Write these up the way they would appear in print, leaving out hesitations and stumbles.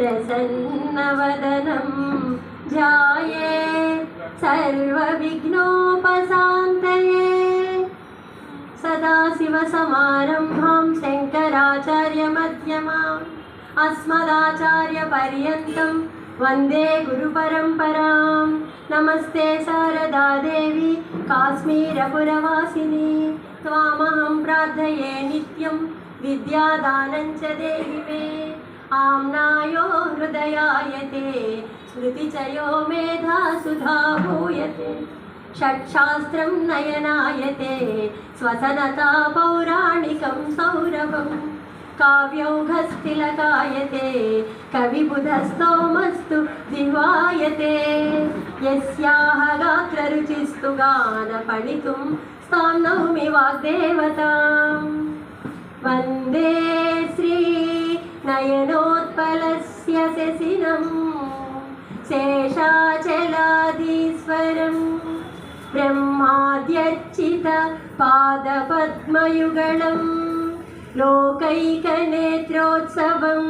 प्रसन्नवदनं ध्यायेत् सर्वविघ्नोपशान्तये। सदाशिवसमारम्भां शङ्कराचार्यमध्यमाम् अस्मदाचार्यपर्यन्तं वन्दे गुरुपरम्परां। नमस्ते शारदा देवी काश्मीरपुरवासिनी, त्वामहं प्रार्थये नित्यं विद्यादानं च देहि मे। आम्नायो हृदयायते स्मृतिचयो मेधा सुधा भूयते। षट्शास्त्रं नयनायते स्वसनता पौराणिकं सौरभं। काव्यौघस्तिलकायते कविबुधस्तोमस्तु दिवायते। यस्याः गात्ररुचिस्तु गानपणितुं स्तां नौमि वाग्देवताम्। वन्दे श्री नयनोत्पलस्य शशिनं शेषाचलाधीश्वरं। ब्रह्माद्यर्चित पादपद्मयुगलं लोकैकनेत्रोत्सवं।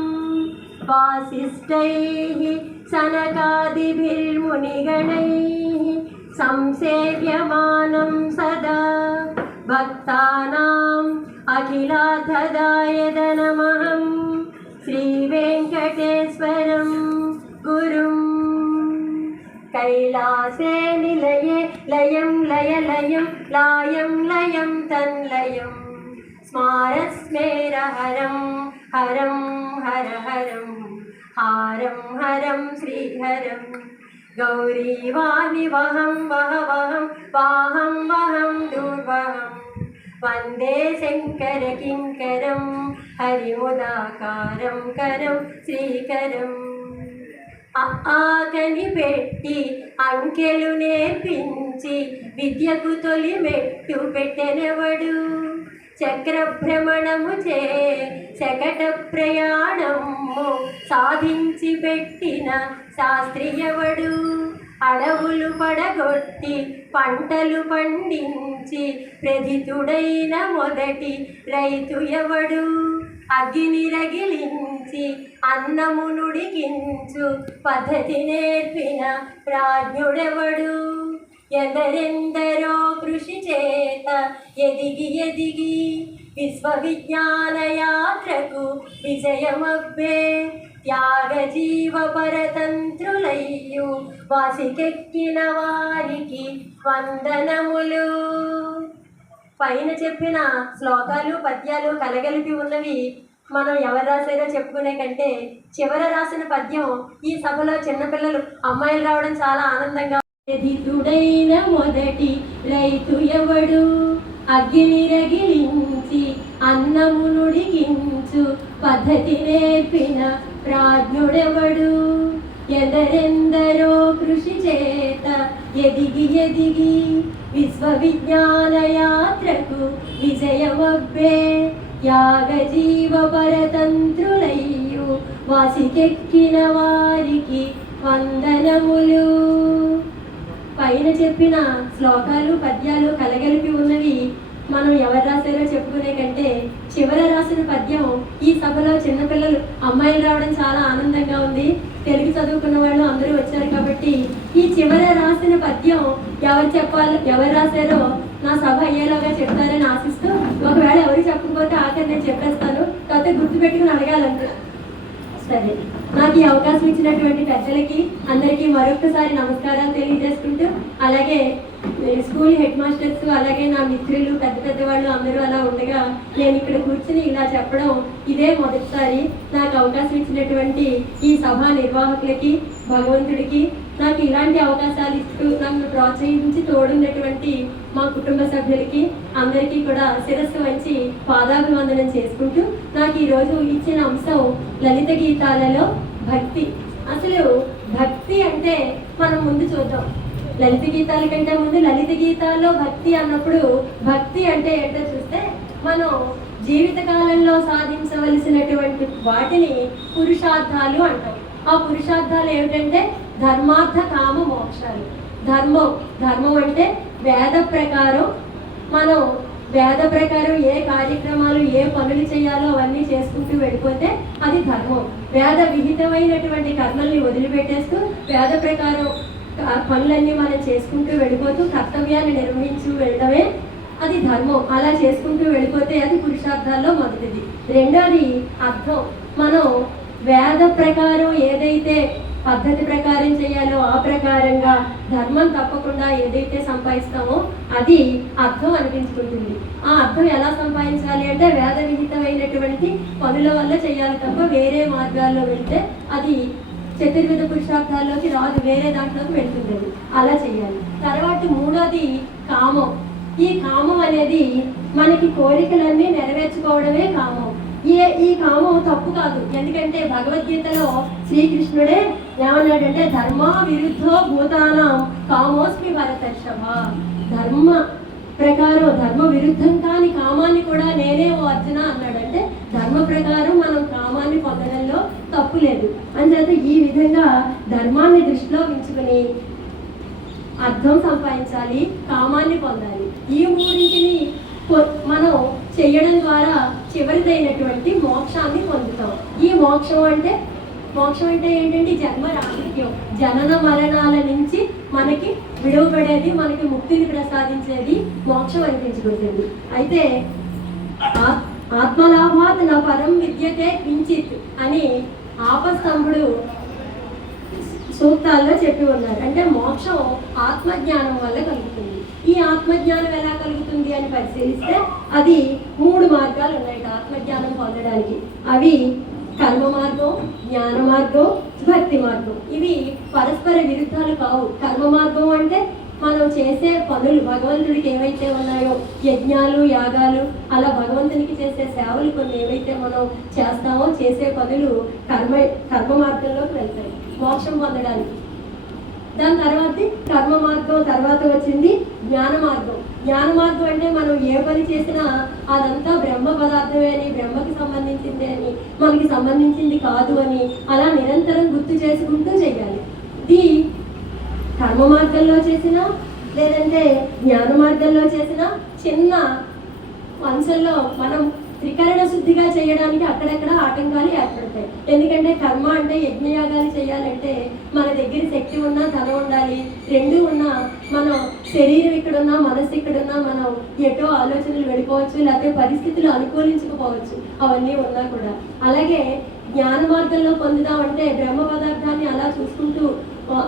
वासिष्ठैः सनकादिभिर्मुनिगणैः संसेव्यमानं सदा। भक्तानाम् अखिलार्थदायकनमहं श्रीवेङ्कटेश्वरं गुरुं। कैलासे निलये लयं लयलयं लायं लयं तन्लयं। स्मारस्मेरहरं हरं हरहरं हारं हरं श्रीहरं। गौरीवाणिवहं वहवहं वाहं वहं दुर्वहं। वन्दे शङ्करकिङ्करं हरिमुदाकारं करं श्रीकरम्। ఆకనిపెట్టి అంకెలు నేర్పించి విద్యకు తొలి మెట్టు పెట్టెనెవడు. చక్రభ్రమణము చే శకట ప్రయాణము సాధించి పెట్టిన శాస్త్రియవడు. అడవులు పడగొట్టి పంటలు పండించి ప్రథితుడైన మొదటి రైతు ఎవడు. అగ్ని రగిలించి అన్నము నుడికించు పద్ధతి నేర్పిన ప్రాజ్ఞుడెవడు. ఎందరెందరో కృషి చేత ఎదిగి ఎదిగి విశ్వవిజ్ఞాన యాత్రకు విజయమబ్బే. త్యాగజీవ పరతంత్రులయ్యు వాసికెక్కిన వారికి వందనములు. పైన చెప్పిన శ్లోకాలు పద్యాలు కలగలిపి ఉన్నవి మనం ఎవరు రాసారో చెప్పుకునే కంటే చివర రాసిన పద్యం ఈ సభలో చిన్నపిల్లలు అమ్మాయిలు రావడం చాలా ఆనందంగా. ఎదితుడైన మొదటి రైతు ఎవడు. అగ్ని రగిలించి అన్నము నుడికించు పద్ధతి నేర్పిన ప్రాజ్ఞుడెవడు. ఎందరెందరో కృషి చేత ఎదిగి ఎదిగి విశ్వవిజ్ఞాన యాత్రకు విజయమబ్బే. యాగజీవ పరతంత్రులయ్యు వాసికెక్కిన వారికి వందనములు. పైన చెప్పిన శ్లోకాలు పద్యాలు కలగలిపి ఉన్నవి మనం ఎవరు రాసారో చెప్పుకునే కంటే చివర రాసిన పద్యం ఈ సభలో చిన్నపిల్లలు అమ్మాయిలు రావడం చాలా ఆనందంగా ఉంది. తెలుగు చదువుకున్న వాళ్ళు అందరూ వచ్చారు కాబట్టి ఈ చివర రాసిన పద్యం ఎవరు రాశారో నా సభ అయ్యేలాగా చెప్తారని ఆశిస్తూ, ఒకవేళ ఎవరు చెప్పకపోతే ఆఖరి నేను చెప్పేస్తాను, కాకపోతే గుర్తుపెట్టుకుని అడగాలంటే. సరే, నాకు ఈ అవకాశం ఇచ్చినటువంటి పెద్దలకి అందరికీ మరొకసారి నమస్కారాలు తెలియజేసుకుంటూ, అలాగే స్కూల్ హెడ్ మాస్టర్స్, అలాగే నా మిత్రులు పెద్ద వాళ్ళు అందరూ అలా ఉండగా నేను ఇక్కడ కూర్చుని ఇలా చెప్పడం ఇదే మొదటిసారి. నాకు అవకాశం ఇచ్చినటువంటి ఈ సభా నిర్వాహకులకి, భగవంతుడికి, నాకు ఇలాంటి అవకాశాలు ఇస్తూ నన్ను ప్రోత్సహించి తోడున్నటువంటి మా కుటుంబ సభ్యులకి అందరికీ కూడా శిరస్సు వంచి పాదాభివందనం చేసుకుంటూ, నాకు ఈరోజు ఇచ్చిన అంశం లలిత గీతాలలో భక్తి. అసలు భక్తి అంటే మనం ముందు చూద్దాం. లలిత గీతాల కంటే ముందు లలిత గీతాల్లో భక్తి అన్నప్పుడు భక్తి అంటే ఏంటో చూస్తే మనం జీవితకాలంలో సాధించవలసినటువంటి వాటిని పురుషార్థాలు అంటాం. ఆ పురుషార్థాలు ఏమిటంటే ధర్మార్థ కామ మోక్షాలు. ధర్మం అంటే వేద ప్రకారం మనం వేద ప్రకారం ఏ కార్యక్రమాలు ఏ పనులు చేయాలో అవన్నీ చేసుకుంటూ వెళ్ళిపోతే అది ధర్మం. వేద విహితమైనటువంటి కర్మల్ని వదిలిపెట్టేస్తూ వేద ప్రకారం పనులన్నీ మనం చేసుకుంటూ వెళ్ళిపోతూ కర్తవ్యాన్ని నిర్వహించు వెళ్ళడమే అది ధర్మం. అలా చేసుకుంటూ వెళ్ళిపోతే అది పురుషార్థాల్లో మొదటిది. రెండోది అర్థం. మనం వేద ప్రకారం ఏదైతే పద్ధతి ప్రకారం చేయాలో ఆ ప్రకారంగా ధర్మం తప్పకుండా ఏదైతే సంపాదిస్తామో అది అర్థం అనిపించుకుంటుంది. ఆ అర్థం ఎలా సంపాదించాలి అంటే వేద విహితమైనటువంటి పనుల వల్ల చేయాలి తప్ప వేరే మార్గాల్లో వెళ్తే అది చతుర్విధ పురుషార్థాల్లోకి రాదు, వేరే దాంట్లోకి వెళ్తుంది. అలా చేయాలి. తర్వాత మూడోది కామం. ఈ కామం అనేది మనకి కోరికలన్నీ నెరవేర్చుకోవడమే కామం. ఈ కామం తప్పు కాదు. ఎందుకంటే భగవద్గీతలో శ్రీకృష్ణుడే ఏమన్నాడంటే ధర్మా విరుద్ధో భూతానాం కామోస్మి భరతర్షభ. ధర్మ ప్రకారం ధర్మ విరుద్ధం కాని కామాన్ని కూడా నేనే ఓ అర్జున అన్నాడంటే ధర్మ ప్రకారం మనం కామాన్ని పొందడంలో తప్పు లేదు. అంచేత ఈ విధంగా ధర్మాన్ని దృష్టిలో ఉంచుకుని అర్థం సంపాదించాలి, కామాన్ని పొందాలి. ఈ మూడింటిని మనం చేయడం ద్వారా చివరిదైనటువంటి మోక్షాన్ని పొందుతాం. ఈ మోక్షం అంటే ఏంటంటే జన్మ రాహిత్యం, జనన మరణాల నుంచి మనకి విడువబడేది, మనకి ముక్తిని ప్రసాదించేది మోక్షం అనిపించుకుంటుంది. అయితే ఆత్మలాభాత్ నా పరం విద్యతే కించిత్ అని ఆపస్తంభుడు సూక్తాల్లో చెప్పి ఉన్నారు. అంటే మోక్షం ఆత్మజ్ఞానం వల్ల కలుగుతుంది. ఈ ఆత్మజ్ఞానం ఎలా కలుగుతుంది అని పరిశీలిస్తే అది 3 మార్గాలు ఉన్నాయి ఆత్మజ్ఞానం పొందడానికి. అవి కర్మ మార్గం, జ్ఞాన మార్గం, భక్తి మార్గం. ఇవి పరస్పర విరుద్ధాలు కావు. కర్మ మార్గం అంటే మనం చేసే పనులు భగవంతుడికి ఏవైతే ఉన్నాయో యజ్ఞాలు, యాగాలు, అలా భగవంతునికి చేసే సేవలు కొన్ని ఏవైతే మనం చేస్తామో చేసే పనులు కర్మ మార్గంలోకి వెళ్తాయి మోక్షం పొందడానికి. దాని తర్వాత కర్మ మార్గం తర్వాత వచ్చింది జ్ఞాన మార్గం. జ్ఞాన మార్గం అంటే మనం ఏ పని చేసినా అదంతా బ్రహ్మ పదార్థమే అని, బ్రహ్మకి సంబంధించింది అని, మనకి సంబంధించింది కాదు అని అలా నిరంతరం గుర్తు చేసుకుంటూ చేయాలి. ఇది కర్మ మార్గంలో చేసినా లేదంటే జ్ఞాన మార్గంలో చేసినా చిన్న అంశంలో మనం త్రికరణ శుద్ధిగా చేయడానికి అక్కడక్కడ ఆటంకాలు ఏర్పడతాయి. ఎందుకంటే కర్మ అంటే యజ్ఞయాగాలు చేయాలంటే మన దగ్గర శక్తి ఉన్నా ధనం ఉండాలి. 2 ఉన్నా మనం శరీరం ఇక్కడున్నా మనసు ఇక్కడున్నా మనం ఎటో ఆలోచనలు వెళ్ళిపోవచ్చు, లేకపోతే పరిస్థితులు అనుకూలించకపోవచ్చు. అవన్నీ ఉన్నా కూడా అలాగే జ్ఞాన మార్గంలో పొందుదామంటే బ్రహ్మ పదార్థాన్ని అలా చూసుకుంటూ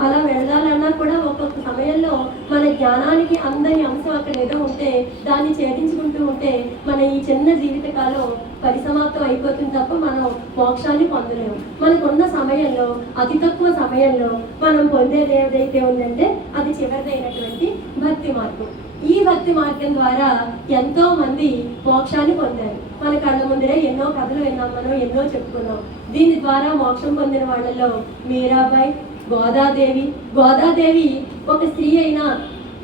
అలా వెళ్ళాలన్నా కూడా ఒక్కొక్క సమయంలో మన జ్ఞానానికి అందని అంశం అక్కడ ఏదో ఉంటే దాన్ని ఛేదించుకుంటూ ఉంటే మన ఈ చిన్న జీవితకాలం పరిసమాప్తం అయిపోతుంది తప్ప మనం మోక్షాన్ని పొందలేము. మనకున్న సమయంలో అతి తక్కువ సమయంలో మనం పొందేది ఏదైతే ఉందంటే అది చివరిదైనటువంటి భక్తి మార్గం. ఈ భక్తి మార్గం ద్వారా ఎంతో మంది మోక్షాన్ని పొందారు. మన కళ్ళ ముందరే ఎన్నో కథలు విన్నాం, మనం ఎన్నో చెప్పుకున్నాం. దీని ద్వారా మోక్షం పొందిన వాళ్ళలో మీరాబాయి, గోదాదేవి ఒక స్త్రీ అయినా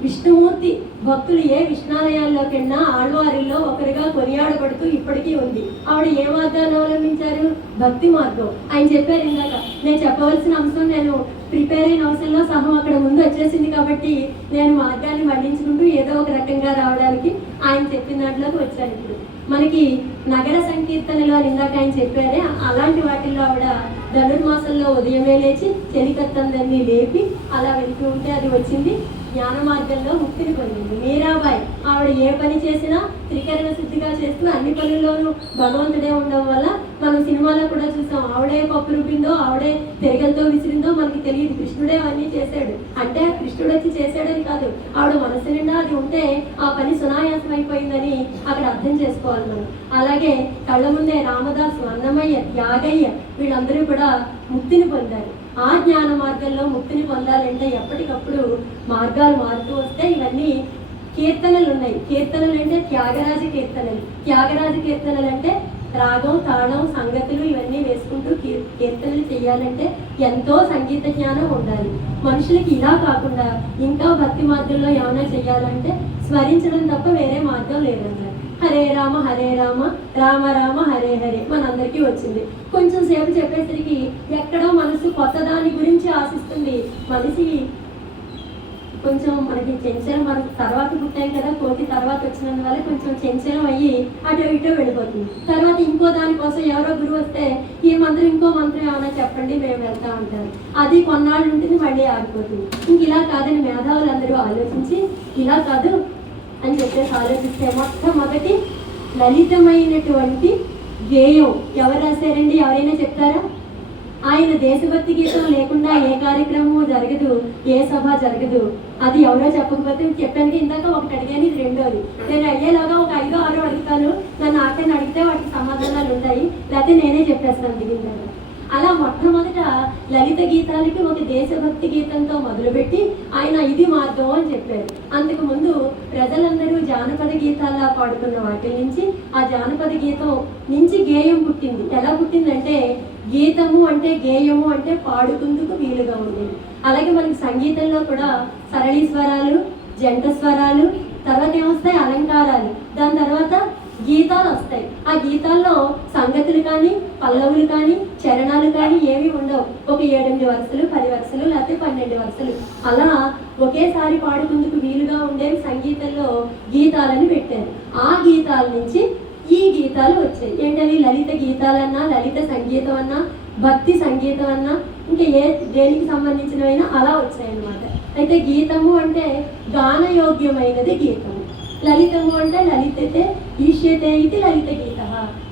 విష్ణుమూర్తి భక్తులు ఏ విష్ణాలయాల్లోకి వెళ్ళినా ఆళ్వారిలో ఒకరిగా కొనియాడబడుతూ ఇప్పటికీ ఉంది. ఆవిడ ఏ మార్గాన్ని అవలంబించారు? భక్తి మార్గం. ఆయన చెప్పారు ఇందాక, నేను చెప్పవలసిన అంశం నేను ప్రిపేర్ అయిన అవసరంలో సహం అక్కడ ముందు వచ్చేసింది కాబట్టి నేను మార్గాన్ని మళ్లించుకుంటూ ఏదో ఒక రకంగా రావడానికి ఆయన చెప్పిన దాంట్లోకి వచ్చాను. ఇప్పుడు మనకి నగర సంకీర్తనలో ఇందాక ఆయన చెప్పారే అలాంటి వాటిల్లో ఆవిడ ధనుర్మాసంలో ఉదయమే లేచి చెలికత్తందరినీ లేపి అలా వెళ్తూ ఉంటే అది వచ్చింది. జ్ఞాన మార్గంలో ముక్తిని పొందింది. మీరాబాయి ఆవిడ ఏ పని చేసినా త్రికరణ శుద్ధిగా చేస్తూ అన్ని పనుల్లోనూ భగవంతుడే ఉండడం వల్ల మనం సినిమాలో కూడా చూసాం. ఆవిడే పప్పు రూపిందో, ఆవిడే తిరగలతో విసిరిందో మనకి తెలియదు. కృష్ణుడే అవన్నీ చేశాడు అంటే కృష్ణుడు వచ్చి చేశాడని కాదు, ఆవిడ మనసు నిండా అది ఉంటే ఆ పని సునాయాసం అయిపోయిందని అక్కడ అర్థం చేసుకోవాలి మనం. అలాగే కళ్ళ ముందే రామదాసు, అన్నమయ్య, త్యాగయ్య వీళ్ళందరూ కూడా ముక్తిని పొందారు. ఆ జ్ఞాన మార్గంలో ముక్తిని పొందాలంటే ఎప్పటికప్పుడు మార్గాలు మారుతూ వస్తే ఇవన్నీ కీర్తనలు ఉన్నాయి. కీర్తనలు అంటే త్యాగరాజ కీర్తనలు. త్యాగరాజ కీర్తనలు అంటే రాగం, తాళం, సంగతులు ఇవన్నీ వేసుకుంటూ కీర్తనలు చేయాలంటే ఎంతో సంగీత జ్ఞానం ఉండాలి. మనుషులకి ఇలా కాకుండా ఇంకా భక్తి మార్గంలో ఏమైనా చేయాలంటే స్మరించడం తప్ప వేరే మార్గం లేదన్నారు. హరే రామ రామ రామ హరే హరే మనందరికీ వచ్చింది. కొంచెం సేపు చెప్పేసరికి ఎక్కడో మనసు కొత్త దాని గురించి ఆశిస్తుంది. కొంచెం మనకి చెంచలం, మనకి తర్వాత పుట్టాం కదా, కోతి తర్వాత వచ్చినందువల్ల కొంచెం చెంచలం అయ్యి అటు ఇటు వెళ్ళిపోతుంది. తర్వాత ఇంకో దానికోసం ఎవరో గురువు వస్తే ఈ మంత్రం ఇంకో మంత్రం ఏమైనా చెప్పండి మేము వెళ్తా ఉంటారు. అది కొన్నాళ్ళు ఉంటుంది, మళ్ళీ ఆగిపోతుంది. ఇంక ఇలా కాదని మేధావులందరూ ఆలోచించి ఇలా కాదు అని చెప్పేసి ఆలోచిస్తే మొట్టమొదటి లలితమైనటువంటి గేయం ఎవరు రాశారండి? ఎవరైనా చెప్తారా? ఆయన దేశభక్తి గీతం లేకుండా ఏ కార్యక్రమము జరగదు, ఏ సభ జరగదు. అది ఎవరో చెప్పకపోతే చెప్పాను ఇందాక ఒకటి అడిగాను, ఇది రెండోది. నేను అయ్యేలాగా ఒక 5 6 అడుగుతాను, నన్ను ఆఖరిని అడిగితే వాటికి సమాధానాలు ఉంటాయి, లేకపోతే నేనే చెప్పేస్తాను దిగిందాక. అలా మొట్టమొదట లలిత గీతాలకి ఒక దేశభక్తి గీతంతో మొదలుపెట్టి ఆయన ఇది మార్గం అని చెప్పారు. అంతకు ముందు ప్రజలందరూ జానపద గీతాల్లా పాడుకున్న వాటి నుంచి ఆ జానపద గీతం నుంచి గేయం పుట్టింది. ఎలా పుట్టిందంటే గీతము అంటే గేయము అంటే పాడుకుందుకు వీలుగా ఉండేది. అలాగే మనకి సంగీతంలో కూడా సరళీ స్వరాలు, జంట స్వరాలు, తర్వాత ఏమొస్తాయి అలంకారాలు, దాని తర్వాత గీతాలు వస్తాయి. ఆ గీతాల్లో సంగతులు కానీ పల్లవులు కానీ చరణాలు కానీ ఏమీ ఉండవు. ఒక 7-8 వరుసలు, 10 వరుసలు, లేకపోతే 12 వరుసలు అలా ఒకేసారి పాడుకుందుకు వీలుగా ఉండేవి సంగీతంలో గీతాలని పెట్టారు. ఆ గీతాల నుంచి ఈ గీతాలు వచ్చాయి. ఏంటవి? లలిత గీతాలన్నా, లలిత సంగీతం అన్నా, భక్తి సంగీతం అన్నా, ఇంకా దేనికి సంబంధించినవైనా అలా వచ్చాయన్నమాట. అయితే గీతము అంటే గానయోగ్యమైనది గీతము, లలితము అంటే లలితతే ఈష్యతే ఇది లలిత గీత.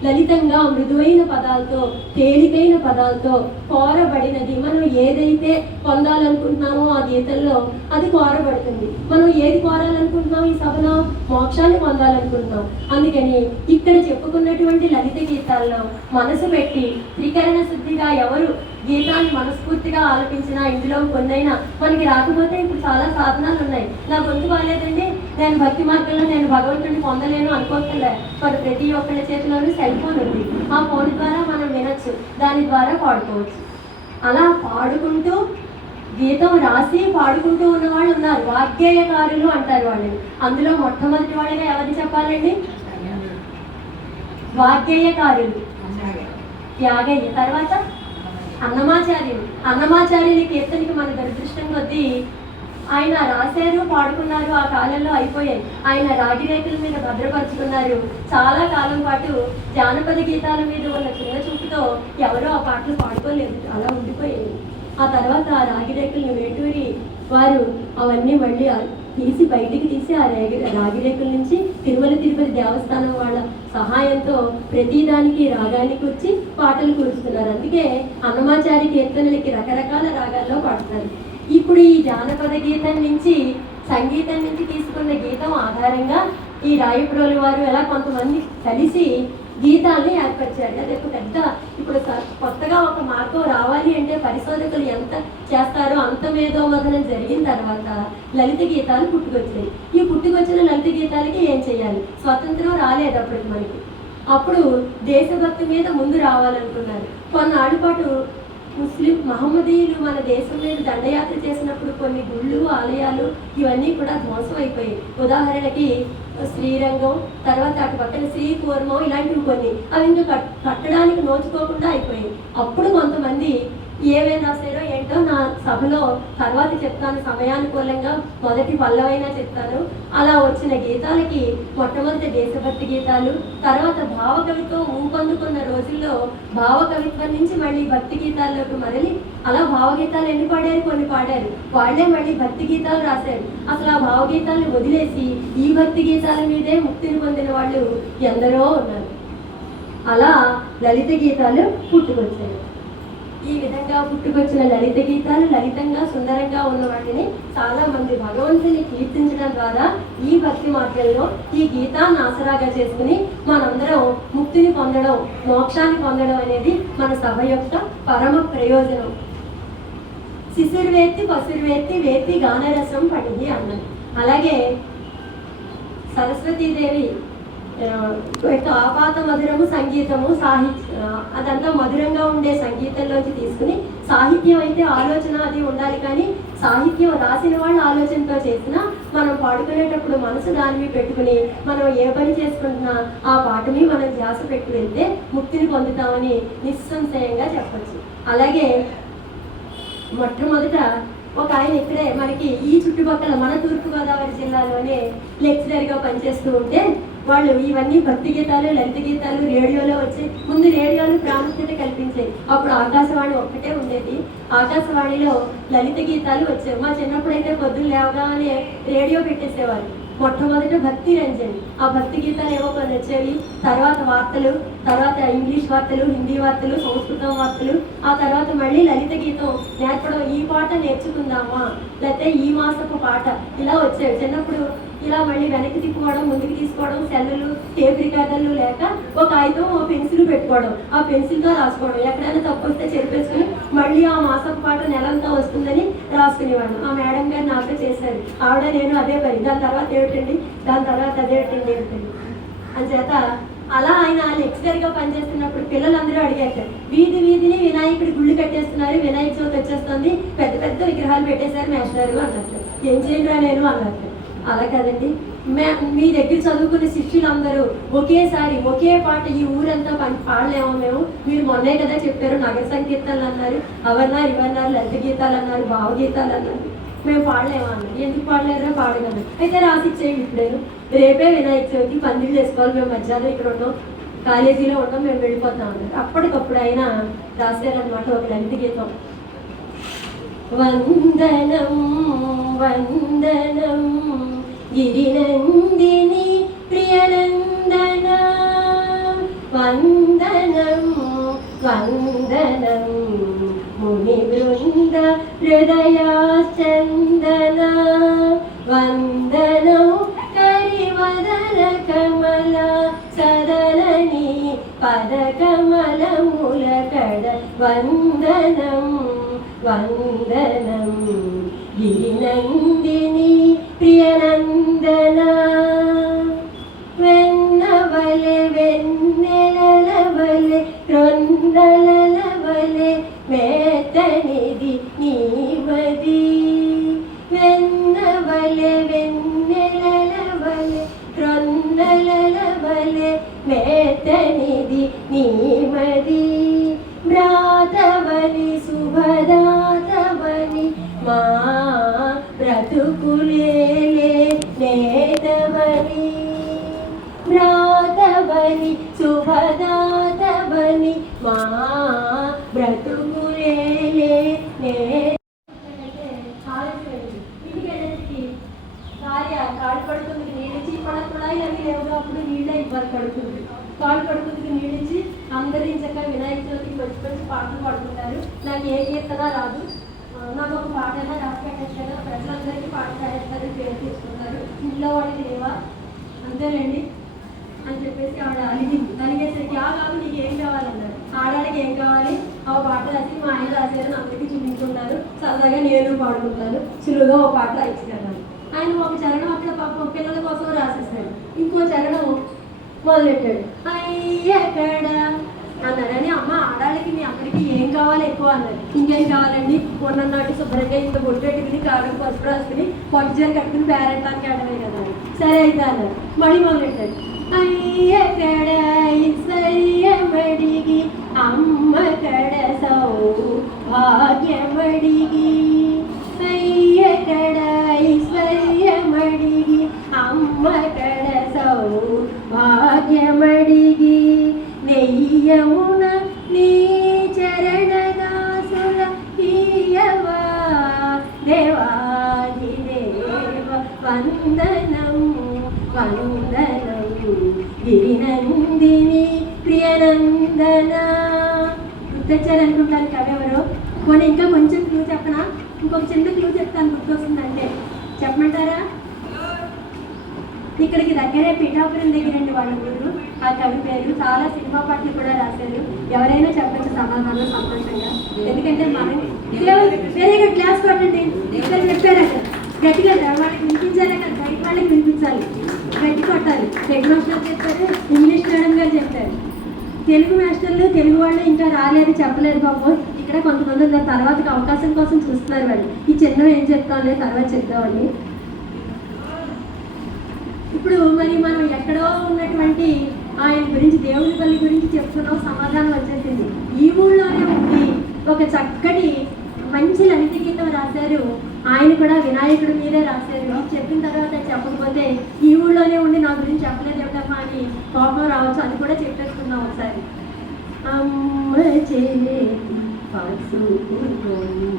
లలితంగా మృదువైన పదాలతో, తేలికైన పదాలతో కోరబడినది. మనం ఏదైతే పొందాలనుకుంటున్నామో ఆ గీతంలో అది కోరబడుతుంది. మనం ఏది కోరాలనుకుంటున్నాం? ఈ సభలో మోక్షాన్ని పొందాలనుకుంటున్నాం. అందుకని ఇక్కడ చెప్పుకున్నటువంటి లలిత గీతాల్లో మనసు పెట్టి త్రికరణ శుద్ధిగా ఎవరు గీతాన్ని మనస్ఫూర్తిగా ఆలపించినా, ఇందులో కొన్నైనా మనకి రాకపోతే ఇప్పుడు చాలా సాధనాలు ఉన్నాయి. నా గొంతు బాగాలేదండి, నేను భక్తి మార్గంలో నేను భగవంతుడిని పొందలేను అనుకోవట్లే. మరి ప్రతి ఒక్కళ్ళ చేతిలోనూ సెల్ ఫోన్ ఉంది. ఆ ఫోన్ ద్వారా మనం వినొచ్చు, దాని ద్వారా పాడుకోవచ్చు. అలా పాడుకుంటూ గీతం రాసి పాడుకుంటూ ఉన్న వాళ్ళు ఉన్నారు, వాగ్గేయకారులు అంటారు వాళ్ళని. అందులో మొట్టమొదటి వాళ్ళగా ఎవరిని చెప్పాలండి? వాగ్గేయకారులు త్యాగయ్య, తర్వాత అన్నమాచార్యులు. అన్నమాచార్యుల కీర్తనకి మన దురదృష్టం కొద్దీ ఆయన రాశారు, పాడుకున్నారు, ఆ కాలంలో అయిపోయాయి. ఆయన రాగిరేకుల మీద భద్రపరుచుకున్నారు. చాలా కాలం పాటు జానపద గీతాల మీద ఉన్న చిన్న చూపుతో ఎవరో ఆ పాటలు పాడుకోలేదు, అలా ఉండిపోయాయి. ఆ తర్వాత ఆ రాగిరేకుల్ని వేటూరి వారు అవన్నీ మళ్ళీ తీసి బయటికి తీసి ఆ రాగిరేకుల నుంచి తిరుపతి దేవస్థానం వాళ్ళ సహాయంతో ప్రతిదానికి రాగానికి వచ్చి పాటలు కూరుస్తున్నారు. అందుకే అన్నమాచారి కీర్తనలకి రకరకాల రాగాల్లో పాడుతున్నారు. ఇప్పుడు ఈ జానపద గీతం నుంచి, సంగీతం నుంచి తీసుకున్న గీతం ఆధారంగా ఈ రాయప్రోలు వారు ఎలా కొంతమంది కలిసి గీతాల్ని ఏర్పరిచారు. అది ఒక పెద్ద, ఇప్పుడు కొత్తగా ఒక మార్గం రావాలి అంటే పరిశోధకులు ఎంత చేస్తారో అంత మేధోమథనం జరిగిన తర్వాత లలిత గీతాలు పుట్టుకొచ్చాయి. ఈ పుట్టుకొచ్చిన లలిత గీతాలకి ఏం చేయాలి? స్వతంత్రం రాలేదు అప్పటికి మనకి. అప్పుడు దేశభక్తి మీద ముందు రావాలనుకున్నారు. కొన్నాళ్ళ పాటు ముస్లిం మహమ్మదీయులు మన దేశం మీద దండయాత్ర చేసినప్పుడు కొన్ని గుళ్ళు, ఆలయాలు ఇవన్నీ కూడా ధ్వంసం అయిపోయాయి. ఉదాహరణకి శ్రీరంగం, తర్వాత అటు పక్కన శ్రీకూర్మం, ఇలాంటివి కొన్ని అవి ఇంకా కట్టడానికి నోచుకోకుండా అయిపోయాయి. అప్పుడు కొంతమంది ఏమేమి రాశారో ఏంటో నా సభలో తర్వాత చెప్తాను, సమయానుకూలంగా మొదటి పల్లవైనా చెప్తాను. అలా వచ్చిన గీతాలకి మొట్టమొదటి దేశభక్తి గీతాలు, తర్వాత భావకవిత్వం ఊపందుకున్న రోజుల్లో భావకవిత్వం నుంచి మళ్ళీ భక్తి గీతాల్లోకి మరలి అలా భావగీతాలు ఎన్ని పాడారు? కొన్ని పాడారు. వాళ్ళే మళ్ళీ భక్తి గీతాలు రాశారు. అసలు ఆ భావగీతాలను వదిలేసి ఈ భక్తి గీతాల మీదే ముక్తిని పొందిన వాళ్ళు ఎందరో ఉన్నారు. అలా లలిత గీతాలు పుట్టుకొచ్చాయి. ఈ విధంగా పుట్టుకొచ్చిన లలిత గీతాలు లలితంగా సుందరంగా ఉన్న వాటిని చాలా మంది భగవంతుని కీర్తించడం ద్వారా ఈ భక్తి మార్గంలో ఈ గీతాన్ని ఆసరాగా చేసుకుని మనందరం ముక్తిని పొందడం, మోక్షాన్ని పొందడం అనేది మన సభ యొక్క పరమ ప్రయోజనం. శిశుర్వేత్తి పశుర్వేత్తి వేత్తి గానరసం పడిది అన్నది. అలాగే సరస్వతీదేవి ఆపాత మధురము సంగీతము, అదంతా మధురంగా ఉండే సంగీతంలోంచి తీసుకుని, సాహిత్యం అయితే ఆలోచన అది ఉండాలి, కానీ సాహిత్యం రాసిన వాళ్ళ ఆలోచనతో చేసినా మనం పాడుకునేటప్పుడు మనసు దాని మీద పెట్టుకుని మనం ఏ పని చేసుకుంటున్నా ఆ పాటని మనం ధ్యాస పెట్టి వెళ్తే ముక్తిని పొందుతామని నిస్సంశయంగా చెప్పచ్చు. అలాగే మొట్టమొదట ఒక ఆయన ఇక్కడే మనకి ఈ చుట్టుపక్కల మన తూర్పుగోదావరి జిల్లాలోనే లెక్చరర్గా పనిచేస్తూ ఉంటే వాళ్ళు ఇవన్నీ భక్తి గీతాలు, లలిత గీతాలు రేడియోలో వచ్చి ముందు రేడియోలు ప్రాముఖ్యత కల్పించాయి. అప్పుడు ఆకాశవాణి ఒక్కటే ఉండేది. ఆకాశవాణిలో లలిత గీతాలు వచ్చాయి. మా చిన్నప్పుడు అయితే పొద్దున్న లేవగానే రేడియో పెట్టేసేవారు. మొట్టమొదట భక్తి రంజని, ఆ భక్తి గీతాలు ఏవో కొన్ని వచ్చేవి. తర్వాత వార్తలు, తర్వాత ఇంగ్లీష్ వార్తలు, హిందీ వార్తలు, సంస్కృతం వార్తలు, ఆ తర్వాత మళ్ళీ లలిత గీతం నేర్పడం. ఈ పాట నేర్చుకుందామా, లేకపోతే ఈ మాసపు పాట, ఇలా వచ్చేవి. చిన్నప్పుడు ఇలా మళ్ళీ వెనక్కి తిప్పుకోవడం, ముందుకు తీసుకోవడం, సెల్లులు, టేప్ రికార్డర్లు లేక ఒక కాగితం, ఓ పెన్సిల్ పెట్టుకోవడం, ఆ పెన్సిల్తో రాసుకోవడం. ఎక్కడైనా తప్పు వస్తే చెరిపేసుకుని మళ్ళీ ఆ మాసపు పాట నెలంతా వస్తుందని రాసుకునేవాడు. ఆ మేడం గారు నాతో చేశారు. ఆవిడ నేను అదే పని. దాని తర్వాత ఏమిటండి, దాని తర్వాత అదేమిటండి ఏమిటండి అని చేత అలా ఆయన లెక్చరర్గా పనిచేస్తున్నప్పుడు పిల్లలందరూ అడిగారు, వీధి వీధిని వినాయకుడి గుళ్ళు కట్టేస్తున్నారు, వినాయక చవితి వచ్చేస్తుంది, పెద్ద పెద్ద విగ్రహాలు పెట్టేశారు మేస్టారు అన్నట్టు. ఏం చేయరా నేను అన్నట్టు. అలా కదండి, మీ దగ్గర చదువుకునే శిష్యులందరూ ఒకేసారి ఒకే పాట ఈ ఊరంతా పాడలేమో మేము. మీరు మొన్నే కదా చెప్పారు నగర సంకీర్తనలు అన్నారు, అవన్నారు ఇవన్నారు, లలిత గీతాలు అన్నారు, భావగీతాలు అన్నారు, మేము పాడలేమో అన్నారు. ఎందుకు పాడలేరా, పాడగలను. అయితే రాసిచ్చేయండి. ఇప్పుడు రేపే వినాయక చవితి, పందిళ్ళు వేసుకోవాలి, మేము మధ్యాహ్నం ఇక్కడ ఉన్నాం, కాలేజీలో ఉన్నాం, మేము వెళ్ళిపోతాం అన్నారు. అప్పటికప్పుడు అయినా రాశారనమాట ఒక లలిత గీతం. వందనం వందనం గిరినందిని ప్రియనందన, వందనం వందనం ముని బృంద హృదయాచందన, వందనం కరివదన కమల సదలని పదకమలముల కడ, వందనం వందనం గిరినందిని ప్రియనందన, వెన్నవలె వెన్నెలవలె రొందలవలె మేతనిది నీవది, వెన్నవలె వెన్నెలవలె రొందలవలె మేతనిది నీవది, భ్రాతవని శుభదాతవని మా బ్రతుకులేలే నేతవని, భ్రాతవని శుభదాతవని మా బ్రతుకులేలే నే. భార్య కాళ్ళు పడుతుంది నీళ్ళిచ్చి, పడకుడాయి అవి లేవుగా, అప్పుడు నీళ్ళే ఇబ్బంది పడుతుంది. కాళ్ళు పడుతుంది నీళ్ళిచ్చి అందరూ ఇంచక వినాయక చవితికి వచ్చి వచ్చి పాటలు పాడుకుంటారు. నాకు ఏ కీర్తన రాదు, నాకు ఒక పాట అయినా రాసి పెట్టచ్చు కదా, ప్రజలందరికీ పాట రాస్తారు, పేరు తీసుకుంటారు, ఇంట్లో వాళ్ళకి లేవా, అంతేలేండి అని చెప్పేసి ఆవిడ అలిగింది. అలిగేసరికి ఆ కాదు నీకు ఏం కావాలన్నారు. ఆడవాళ్ళకి ఏం కావాలి, ఆ పాట రాసి మా ఆయన రాశారని అందరికీ చూపించుకుంటారు, సరదాగా నేను పాడుకుంటాను, సులువుగా ఒక పాట రాయించుకున్నాను. ఆయన ఒక చరణం అక్కడ పాపం పిల్లల కోసం రాసేసాడు, ఇంకో చరణం మొదలెట్టాడు. అయ్యక్కడ అన్నారని, అమ్మ ఆడాళ్ళకి మీ అక్కడికి ఏం కావాలి ఎక్కువ అన్నారు. ఇంకేం కావాలండి, ఉన్ననాటి శుభ్రంగా ఇంత బొట్టు పెట్టుకుని కారం పసుపు రాసుకుని పట్టుచీర కట్టుకుని పేరెంటానికి ఆడమే కదా. సరే అయితే అన్నారు. మళ్ళీ మొదలెట్టాడు. అయ్యక్కడ ఐశ్వర్యమడిగి అమ్మకడ సౌభాగ్యమడిగి, అయ్యక్కడ ఐశ్వర్యమడిగి అమ్మకడ సౌభాగ్యమడిగి, నెయ్యమున నీ చరణదాసుల తీయవా దేవాదిదేవ, వందనం వందనం గిరినందిని ప్రియనందన. గుర్తొచ్చారు అనుకుంటారు కవెవరు. కొన్ని ఇంకా కొంచెం క్లూ చెప్పనా, ఇంకొక చిన్న క్లూ చెప్తాను గుర్తొస్తుందంటే, చెప్పమంటారా? ఇక్కడికి దగ్గరే పిఠాపురం దగ్గరండి వాళ్ళ ఊరు. ఆ కవి పేరు, చాలా సినిమా పాటలు కూడా రాశారు. ఎవరైనా చెప్పచ్చు సమాధానం సంతోషంగా, ఎందుకంటే మనం వెరీ గుడ్ క్లాస్ కొట్టండి. ఇక్కడ చెప్పారట గట్టిగా, వాళ్ళకి వినిపించాలి కదా, బయట వాళ్ళకి వినిపించాలి, గట్టి కొట్టాలి. తెలుగు మాస్టర్ చెప్పారు, ఇంగ్లీష్ మేడం గారు చెప్పారు. తెలుగు మాస్టర్లు తెలుగు వాళ్ళు ఇంకా రాలేదు, చెప్పలేదు బాబు. ఇక్కడ కొంతమంది తర్వాత అవకాశం కోసం చూస్తున్నారు. వాళ్ళు ఈ చిన్న ఏం చెప్తామని తర్వాత చెప్తామండి. ఇప్పుడు మరి మనం ఎక్కడో ఉన్నటువంటి ఆయన గురించి, దేవుడి తల్లి గురించి చెప్తున్నాం, సమాధానం వచ్చేసింది. ఈ ఊళ్ళోనే ఉండి ఒక చక్కటి మంచి లలిత గీతం రాశారు. ఆయన కూడా వినాయకుడి మీదే రాశారు. చెప్పిన తర్వాత చెప్పకపోతే ఈ ఊళ్ళోనే ఉండి నా గురించి చెప్పలేదు ఏమిటమ్మా అని కోపం రావచ్చు. అది కూడా చెప్పేసుకుందాం ఒకసారి. అమ్మ చేతి పసుపుకొని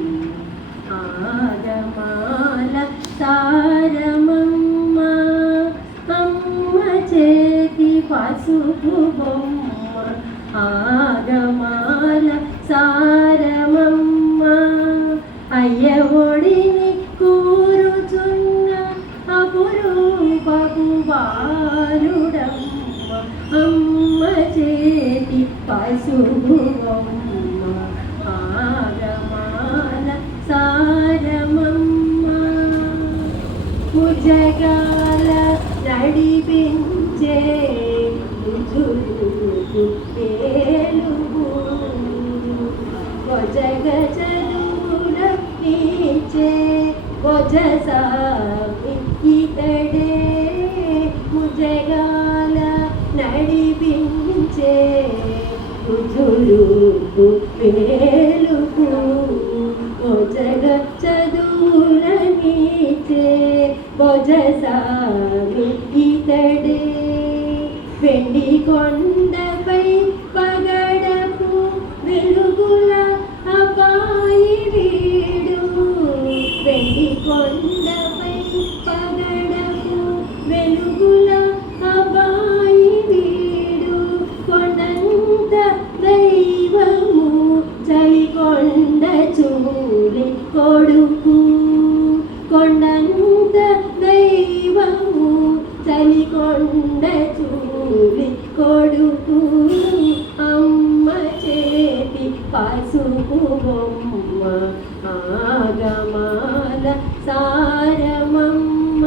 ఆగమాల సారమమ్మ, అమ్మ చేతి పసుపు బొమ్మ ఆగమాల సారమమ్మ, అయ్య ఒడిని కూరుచున్న అపురూపపు బాలుడమ్మ, అమ్మ చేతి పసుపు బొమ్మ ఆగమాల సారమమ్మ, భుజగాల నడిపించే గజ చదువులే గజ సామి ఇతడే, ముజగాల నడిపించే గుజులుకు వేలుకు గజ చదువులనిచే గజ సామి ఇతడే, వెండి కొండపై పగడపు వెలుగుల అబ్బాయి వీడు, వెండి కొండపై పగడపు వెలుగుల అబ్బాయి వీడు, కొండంత దైవము చలికొండ చూలి కొడుకు, కొండంత దైవము చలికొండ చూలి కొడుకు, అమ్మ చేతి పసుపు బొమ్మ ఆగమాల సారమమ్మ.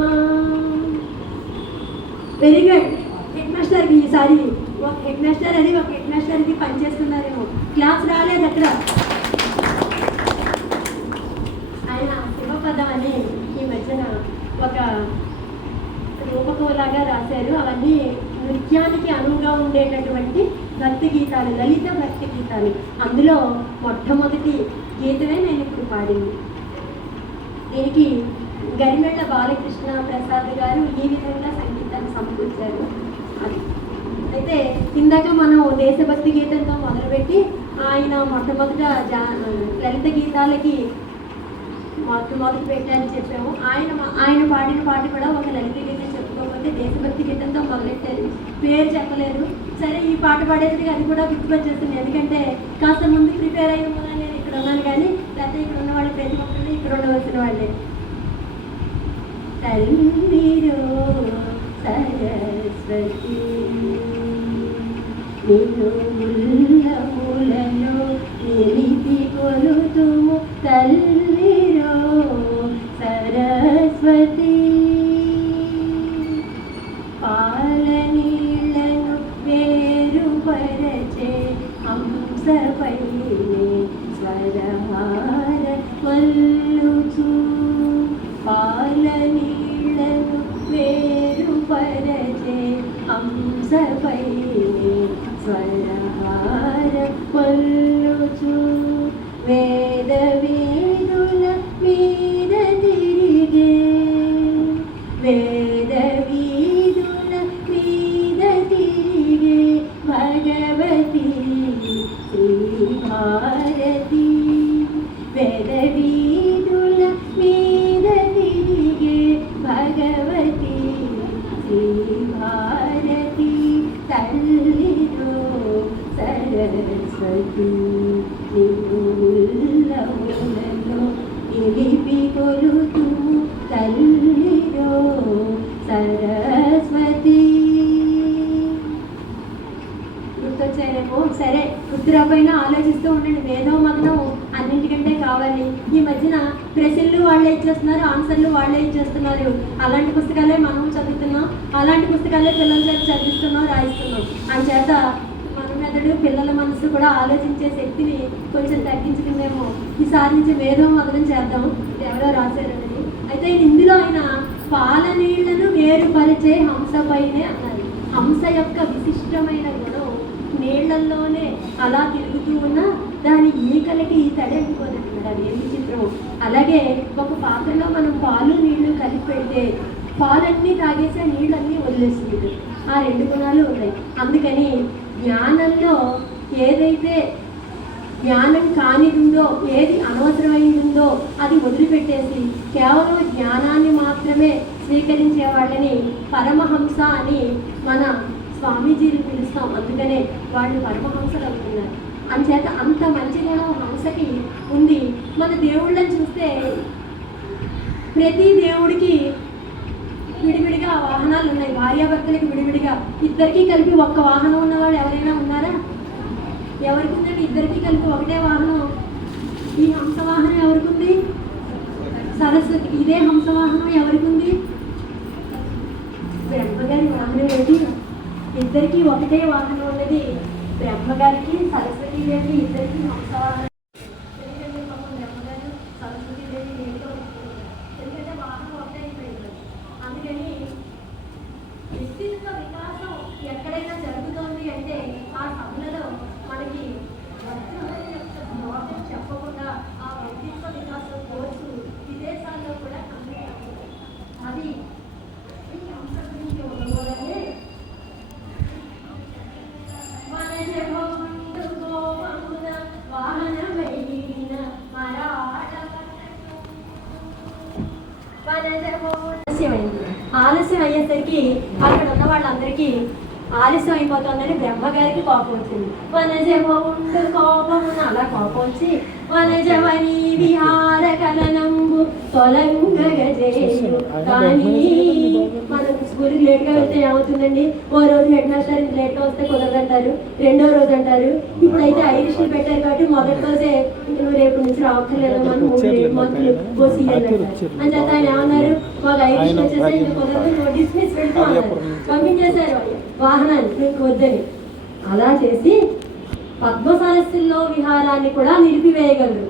Very good. హెడ్ మాస్టర్కి ఈసారి ఒక హెడ్ మాస్టర్ అది ఒక హెడ్ మాస్టర్ ఇది పనిచేస్తున్నారేమో, క్లాస్ రాలేదు అక్కడ. ఆయన శివపదం అని ఈ మధ్యన ఒక రూపకంలాగా రాశారు. అవన్నీ నృత్యానికి అనువుగా ఉండేటటువంటి భక్తి గీతాలు, లలిత భక్తి గీతాలు. అందులో మొట్టమొదటి గీతమే నేను ఇప్పుడు పాడింది. దీనికి గరిమెళ్ళ బాలకృష్ణ ప్రసాద్ గారు ఈ విధంగా సంగీతాన్ని సమకూర్చారు. అది అయితే ఇందాక మనం దేశభక్తి గీతంతో మొదలుపెట్టి ఆయన మొట్టమొదట లలిత గీతాలకి మొదలు పెట్టారని చెప్పాము. ఆయన పాడిన పాట కూడా ఒక లలిత గీతం చెప్పుకోకపోతే దేశభక్తి గీతంతో మొదలెట్టారు. పేరు చెప్పలేదు. సరే ఈ పాట పాడేసరికి అది కూడా గుర్తుకొచ్చేస్తుంది. ఎందుకంటే కాస్త ముందు ప్రిపేర్ అయిన వల్ల నేను ఇక్కడ ఉన్నాను, కానీ లేకపోతే ఇక్కడ ఉన్న వాళ్ళు ప్రతి ఒక్కరు ఇక్కడ ఉండవలసిన వాళ్ళే. తల్లిరో సరస్వతి నిలువులలో నిలిపి కొలుతుము, తల్లిరో సరస్వతి పాలనీళ్లను వేరుపరచే హంసపైనే స్వరహార వల్లుచు, పాలనీళ్లను వేరుపరచే హంసపైనే స్వరహార వల్లుచు, వేద వీరుల మీద తిరిగే, వేద వీరుల మీద తిరిగే భగవతి శ్రీ భారతి, వేద వీరుల మీద తిరిగే భగవతి శ్రీ భారతి, తల్లిలో సరస్వతి నిలువులలో నిలిపి కొలుతుము, తల్లిలో సరస్వతి. గుర్తొచ్చారేమో? సరే, గుర్తురాపోయినా ఆలోచిస్తూ ఉండండి. వేదో మగ్నం అన్నింటికంటే కావాలి. ఈ మధ్యన ప్రశ్నలు వాళ్ళే ఇచ్చేస్తున్నారు, ఆన్సర్లు వాళ్ళే ఇచ్చేస్తున్నారు. అలాంటి పుస్తకాలే మనం చదువుతున్నాం, అలాంటి పుస్తకాలే పిల్లల చేత చదివిస్తున్నాం, రాయిస్తున్నాం. అందుచేత మన మెదడు పిల్లల మనసు కూడా ఆలోచించే శక్తిని కొంచెం తగ్గించుకుందేమో. ఈసారి నుంచి వేదో మగ్నం చేద్దాం. ఎవరో రాశారని. అయితే ఇందులో ఆయన పాలనీళ్లను వేరుపరిచే హంసపైనే అన్నారు. హంస యొక్క విశిష్టమైన గుణం నీళ్లల్లోనే అలా తిరుగుతూ ఉన్నా దాని ఈకలకి ఈ తడి అంటుకోదంటున్నాడు. అది గుణము. అలాగే ఒక పాత్రలో మనం పాలు నీళ్లు కలిపి పెడితే పాలన్నీ తాగేసి నీళ్ళన్నీ వదిలేస్తుంది. ఆ 2 గుణాలు ఉన్నాయి. అందుకని జ్ఞానంలో ఏదైతే జ్ఞానం కానిదుందో, ఏది అనవసరమైందో అది వదిలిపెట్టేసి కేవలం జ్ఞానాన్ని మాత్రమే స్వీకరించే వాళ్ళని పరమహంస అని మన స్వామీజీలు పిలుస్తాం. అందుకనే వాళ్ళు పరమహంసలు అవుతున్నారు. అంచేత అంత మంచి గుణం హంసకి ఉంది. మన దేవుళ్ళని చూస్తే ప్రతి దేవుడికి విడివిడిగా వాహనాలు ఉన్నాయి. భార్యాభర్తలకి విడివిడిగా, ఇద్దరికీ కలిపి ఒక్క వాహనం ఉన్నవాడు ఎవరైనా ఉన్నారా? ఎవరికి ఉందండి? ఇద్దరికి కలిపి ఒకటే వాహనం. ఈ హంస వాహనం ఎవరికి ఉంది? సరస్వతి. ఇదే హంస వాహనం ఎవరికి ఉంది? బ్రహ్మగారి వాహనం ఏంటి? ఇద్దరికి ఒకటే వాహనం ఉన్నది బ్రహ్మగారికి, సరస్వతి దేవి ఇద్దరికి హంస వాహనం. బ్రహ్మగారు సరస్వతి దేవి ఏంటో ఎందుకంటే వాహనం ఒకటే అయిపోయింది. అందుకని వ్యక్తిత్వ వికాసం ఎక్కడైనా జరుగుతోంది అంటే ఆ సభలలో మనకి చెప్పకుండా ఆ వ్యక్తిత్వ వికాసం కోర్సు విదేశాల్లో కూడా కంప్లీట్ అవుతుంది. అది ఈ అంశం గురించి ఉండబోదనే మన వాహనమైన ఆలస్యం అయ్యేసరికి అక్కడ ఉన్న వాళ్ళందరికీ ఆలస్యం అయిపోతుందని బ్రహ్మగారికి కోపం వచ్చింది. వనజము కోపమున అలా కోపం వచ్చి వనజవని విహార కలనంబు తొలంగజేయు. కానీ మనం స్కూల్కి లేట్గా వెళ్తే ఏమవుతుందండి? ఓ రోజు హెడ్ మాస్టర్ లేట్గా వస్తే కుదరదంటారు, 2వ రోజు అంటారు. ఇప్పుడైతే ఐరిష్లు పెట్టారు కాబట్టి మొదటి రోజే నువ్వు రేపు నుంచి రావక్కర్లేదు మనం 3 మంత్లు పోసీయాలంటారు. అని చేత ఆయన ఏమన్నారు? మాకు ఐరిష్లు వచ్చేసి ఇంకా కుదరదు, నువ్వు డిస్మిస్ పెడుతూ అన్నారు. పంపించేశారు వాహనాన్ని మీకు వద్దని. అలా చేసి పద్మ సరస్సుల్లో విహారాన్ని కూడా నిలిపివేయగలరు.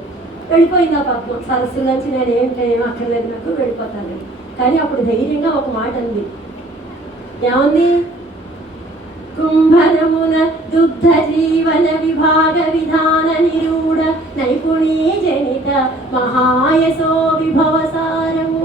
వెళ్ళిపోయింది ఆ పద్మ సరస్సు నుంచి, నేను ఏం అక్కర్లేదు, నాకు వెళ్ళిపోతాను. కానీ అప్పుడు ధైర్యంగా ఒక మాట అంది. ఏముంది? కుంభనమున దుగ్ధ జీవన విభాగ విధాన నిరూఢ నైపుణీ జనిత మహాయసో విభవసారము.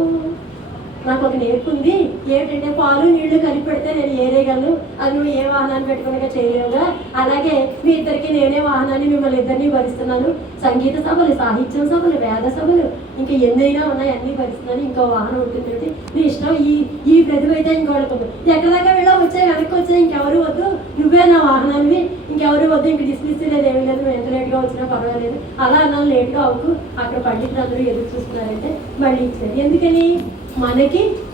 నాకు ఒక నేర్పుంది. ఏంటంటే పాలు నీళ్లు కలిపి పెడితే నేను ఏరేయగలను, అది నువ్వు ఏ వాహనాన్ని పెట్టుకునేగా చేయలేవుగా. అలాగే మీ ఇద్దరికి నేనే వాహనాన్ని మిమ్మల్ని ఇద్దరినీ భరిస్తున్నాను. సంగీత సభలు, సాహిత్యం సభలు, వేద సభలు, ఇంకా ఎన్నైనా ఉన్నాయి, అన్నీ భరిస్తున్నాను. ఇంకో వాహనం ఉంటుంది, నీ ఇష్టం. ఈ ప్రతిభ అయితే ఇంకోళ్ళకు ఎక్కడిదాకా వెళ్ళా వచ్చాయి, వెనక్కి వచ్చాయి, ఇంకెవరు వద్దు, నువ్వే నా వాహనాన్ని, ఇంకెవరు వద్దు, ఇంక డిస్మిస్ లేదు, ఏమీ లేదు, నువ్వు ఎంత లేట్గా వచ్చినా పర్వాలేదు. అలా అన్నాను. లేట్గా అవుతూ అక్కడ పండితులు అందరూ ఎదురు చూస్తున్నారంటే మళ్ళీ ఇచ్చారు. ఎందుకని?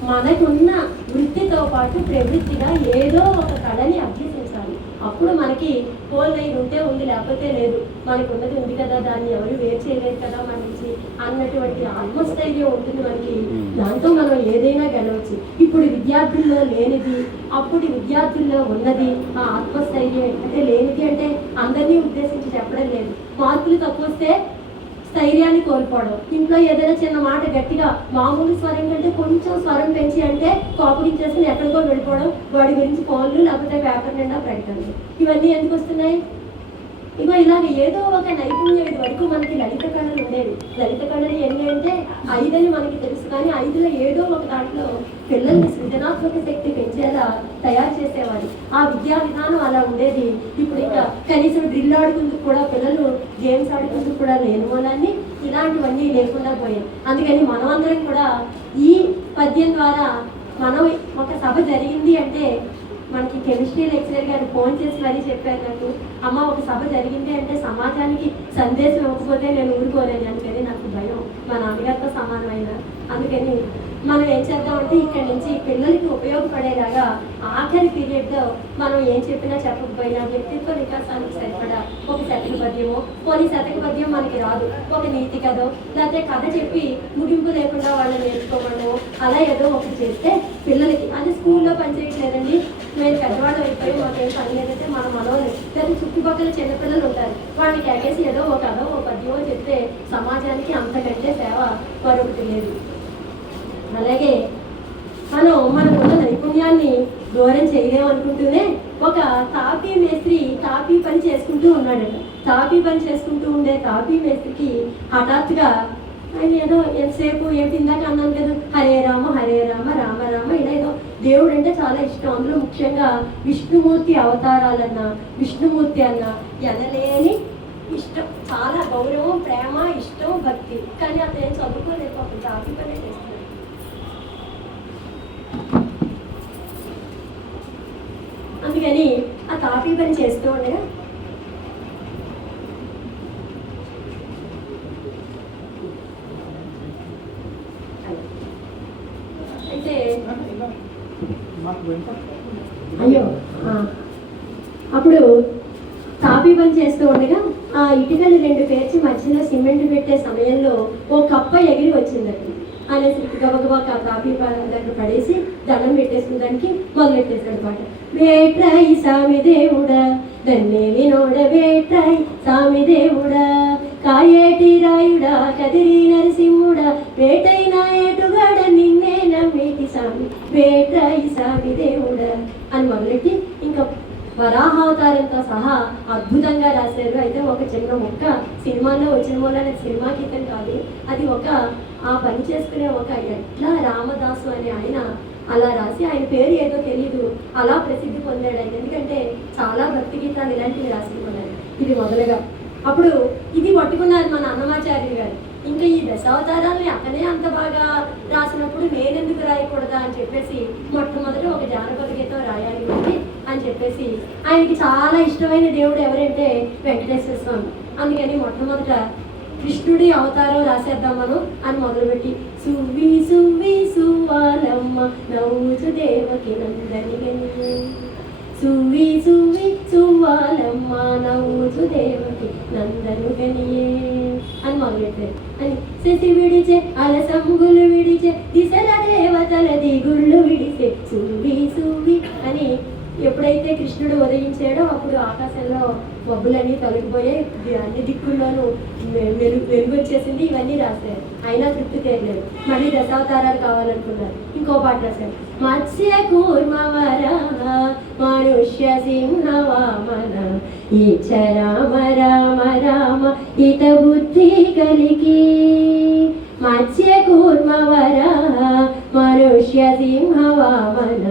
మనకున్న వృత్తితో పాటు ప్రవృత్తిగా ఏదో ఒక కళని అభ్యసించాలి. అప్పుడు మనకి పోలై ఉంటే ఉంది, లేకపోతే లేదు, మనకు ఉన్నది ఉంది కదా, దాన్ని ఎవరు వేరు చేయలేదు కదా మన నుంచి అన్నటువంటి ఆత్మస్థైర్యం ఉంటుంది మనకి. దాంతో మనం ఏదైనా గెలవచ్చు. ఇప్పుడు విద్యార్థుల్లో లేనిది అప్పుడు విద్యార్థుల్లో ఉన్నది ఆ ఆత్మస్థైర్యం. అంటే లేనిది అంటే అందరినీ ఉద్దేశించి చెప్పడం లేదు. మార్కులు తక్కువ వస్తే స్థైర్యాన్ని కోల్పోవడం, ఇంట్లో ఏదైనా చిన్న మాట గట్టిగా మామూలు స్వరం కంటే కొంచెం స్వరం పెంచి అంటే కోపగించేసుకుని ఎక్కడికో వెళ్ళిపోవడం, వాడి గురించి ఫోన్లు లేకపోతే పేపర్ నిండా ప్రకటనలు, ఇవన్నీ ఎందుకు వస్తున్నాయి? ఇగో ఇలాగ ఏదో ఒక నైపుణ్యం. ఇది వరకు మనకి లలిత కళలు ఉండేవి. లలిత కళలు ఎన్ని అంటే 5 అని మనకి తెలుసు. కానీ 5లో ఏదో ఒక దాంట్లో పిల్లల్ని సృజనాత్మక శక్తి పెంచేలా తయారు చేసేవారు. ఆ విద్యా విధానం అలా ఉండేది. ఇప్పుడు ఇంకా కనీసం డ్రిల్ ఆడుకుందుకు కూడా పిల్లలు గేమ్స్ ఆడుకుందుకు కూడా లేని మూలాన్ని ఇలాంటివన్నీ లేకుండా పోయాయి. అందుకని మనమందరం కూడా ఈ పద్యం ద్వారా మనం ఒక సభ జరిగింది అంటే, మనకి కెమిస్ట్రీ లెక్చరర్ గారు ఫోన్ చేసి మరీ చెప్పారు నాకు, అమ్మ ఒక సభ జరిగింది అంటే సమాజానికి సందేశం ఇవ్వకపోతే నేను ఊరుకోలేను. అందుకని నాకు భయం, మా నాన్నగారితో సమానమైన. అందుకని మనం ఏం చేద్దామంటే ఇక్కడి నుంచి పిల్లలకి ఉపయోగపడేలాగా ఆఖరి పీరియడ్లో మనం ఏం చెప్పినా చెప్పకపోయినా వ్యక్తిత్వ వికాసానికి సరిపడా ఒక శతక పద్యమో, కొన్ని శతక పద్యం మనకి రాదు, ఒక నీతి కథో, లేకపోతే కథ చెప్పి ముగింపు లేకుండా వాళ్ళని నేర్చుకోవడమో అలా ఏదో ఒకటి చేస్తే పిల్లలకి. అది స్కూల్లో పనిచేయట్లేదండి, మేము పెద్దవాళ్ళు అయిపోయి మాకేం పని లేదంటే మన మనోళ్ళు లేదా చుట్టుపక్కల చిన్నపిల్లలు ఉంటారు, వాళ్ళకి ఎగేసి ఏదో ఒక కథో ఒక పద్యమో చెప్తే సమాజానికి అంతకంటే సేవ మరొకటి లేదు. అలాగే మనకున్న నైపుణ్యాన్ని దూరం చేయలేమనుకుంటూనే ఒక తాపీ మేస్త్రి తాపీ పని చేసుకుంటూ ఉన్నాడట. తాపీ పని చేసుకుంటూ ఉండే తాపీ మేస్త్రికి హఠాత్తుగా ఆయన ఏదో ఎంతసేపు ఏంటి ఇందాక అన్నాను కదా, హరే రామ రామ రామ ఇలా ఏదో దేవుడు అంటే చాలా ఇష్టం. అందులో ముఖ్యంగా విష్ణుమూర్తి అవతారాలన్నా విష్ణుమూర్తి అన్న ఎనలేని ఇష్టం, చాలా గౌరవం, ప్రేమ, ఇష్టం, భక్తి. కానీ అతను ఏం చదువుకోలేదు, ఒక జాతి పనే చేస్తున్నాడు. అందుకని ఆ తాపీ పని చేస్తూ ఉండగా అయితే అయ్యో అప్పుడు తాపీ పని చేస్తూ ఉండగా ఆ ఇటుకలు 2 పేర్చి మధ్యలో సిమెంట్ పెట్టే సమయంలో ఓ కప్ప ఎగిరి వచ్చిందండి. అనేసి గబగబా తాపీ దగ్గర పడేసి దండం పెట్టేసుకునేదానికి మొదలెట్టేశాడు పాట. వేట్రాయి సామి దేవుడా దన్నే వినోడ వేట్రాయి సామి దేవుడా కాయేటి రాయుడా కదిరి నరసింహుడా వేటైన ఏటుగాడ నిన్నే నమ్మేటి సామి వేట్రాయి సామి దేవుడా అని మొదలెట్టి ఇంకా వరాహావతారంతో సహా అద్భుతంగా రాశారు. అయితే ఒక చిన్న మొక్క సినిమాలో వచ్చిన మూలన సినిమా గీతం కాదు, అది ఒక ఆ పని చేసుకునే ఒక ఎట్లా రామదాసు అనే ఆయన అలా రాసి, ఆయన పేరు ఏదో తెలీదు, అలా ప్రసిద్ధి పొందాడు ఆయన. ఎందుకంటే చాలా భక్తి గీతాలు ఇలాంటివి రాసుకున్నారు. ఇది మొదలుగా అప్పుడు ఇది పట్టుకున్నారు మన అన్నమాచార్యులు గారు. ఇంకా ఈ దశావతారాలని అతనే అంత బాగా రాసినప్పుడు నేనెందుకు రాయకూడదా అని చెప్పేసి మొట్టమొదట ఒక జానపద గీతం రాయాలి అని చెప్పేసి, ఆయనకి చాలా ఇష్టమైన దేవుడు ఎవరంటే వెంకటేశ్వర స్వామి. అందుకని మొట్టమొదట కృష్ణుడి అవతారం రాసేద్దాం మనం అని మొదలుపెట్టి సువ్వి సువ్వి సువ్వాలమ్మ నవ్వుచు దేవకి నందని సువ్వి సువ్వి సువ్వాలమ్మ నవ్వుచు దేవకి నందను గనియే అని మొదలెట్టారు. అని శశి విడిచే అలసంగులు విడిచే దిశల దేవతల దిగుళ్ళు విడిచే సువ్వి సువ్వి అని ఎప్పుడైతే కృష్ణుడు ఉదయించాడో అప్పుడు ఆకాశంలో మబ్బులన్నీ తొలగిపోయాయి, అన్ని దిక్కుల్లోనూ వెలుగు వచ్చేసింది. ఇవన్నీ రాశారు. అయినా తృప్తి తీరలేదు, మళ్ళీ దశావతారాలు కావాలనుకున్నారు. ఇంకో పాట రాశారు. మత్స్య కూర్మవర మనుష్య సింహ వామన ఈచ రామ రామ రామ హిత బుద్ధి కలిగి మత్స్య కూర్మవర మనుష్య సింహ వామన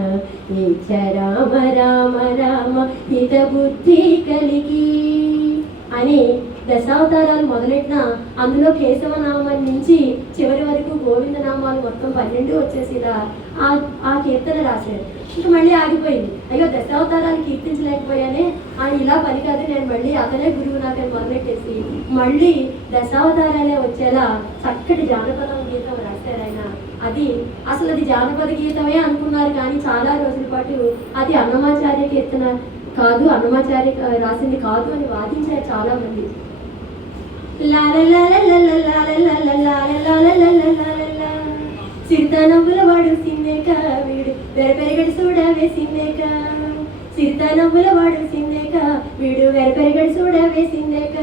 ఈచ రామ రామ రామ హిత బుద్ధి కలిగి అని దశావతారాలు మొదలెట్టిన అందులో కేశవనామం నుంచి చివరి వరకు గోవిందనామాలు మొత్తం 12 వచ్చేసిలా ఆ కీర్తన రాశారు. ఇంకా మళ్ళీ ఆగిపోయింది. అయ్యో దశావతారాలు కీర్తించలేకపోయానే అని ఇలా పని కాదు, నేను మళ్ళీ అతనే గురువు నాకని మొదలెట్టేసి మళ్ళీ దశావతారాలే వచ్చేలా చక్కటి జానపద గీతం రాశారు ఆయన. అది అసలు అది జానపద గీతమే అనుకున్నారు, కానీ చాలా రోజుల పాటు అది అన్నమాచార్య కీర్తన కాదు, అన్నమాచార్య రాసింది కాదు అని వాదించారు చాలా మంది. సిరితనవ్వుల వాడు సిన్నేక వీడు వెరపెరగడి చూడ వేసిందేక సిరితనవ్వుల వాడు సిన్నేక వీడు వెరపెరగడి చూడ వేసిందేక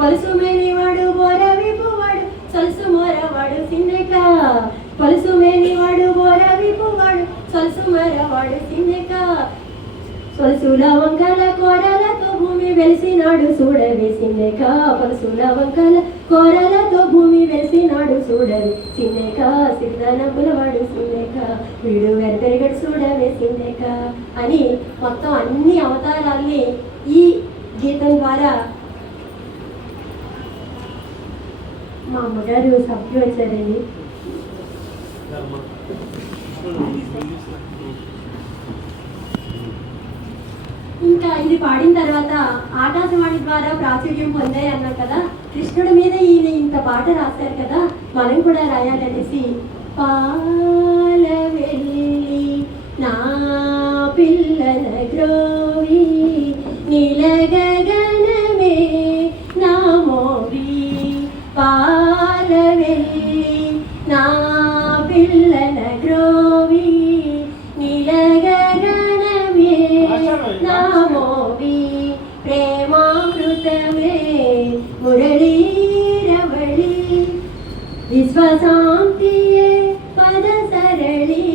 పలుసు మేని వాడు బోరవిపు వాడు సొలుసు మోర వాడు సిన్నేక పలుసు మేని వాడు బోరవిపు వాడు సొలుసు మోర వాడు సిన్నేక పలుసుల వంకల కోరలతో భూమి వెలిసినాడు చూడవేసిందేక పలుసుల వంకల కోరలతో భూమి వెలిసినాడు చూడవేసిందేక సిద్ధనపుల వాడు సిందేక వీడు వెరపెరగడు చూడవేసిందేక అని మొత్తం అన్ని అవతారాల్ని ఈ గీతం ద్వారా మా అమ్మగారు సభ్యులు వచ్చారండి. ఇంకా ఇది పాడిన తర్వాత ఆకాశవాణి ద్వారా ప్రాచుర్యం పొందాయి అన్నారు కదా, కృష్ణుడి మీద ఈయన ఇంత పాట రాశారు కదా, మనం కూడా రాయాలనేసి పాల వెళ్ళి నా పిల్లల గ్రోవి నీలగగనమే నా మోవి పాల వెళ్ళి నా పిల్లల గ్రోవి నీలగగనమే నామోవి ప్రేమామృతమే మురళీరవళి విశ్వశాంతియే పద సరళి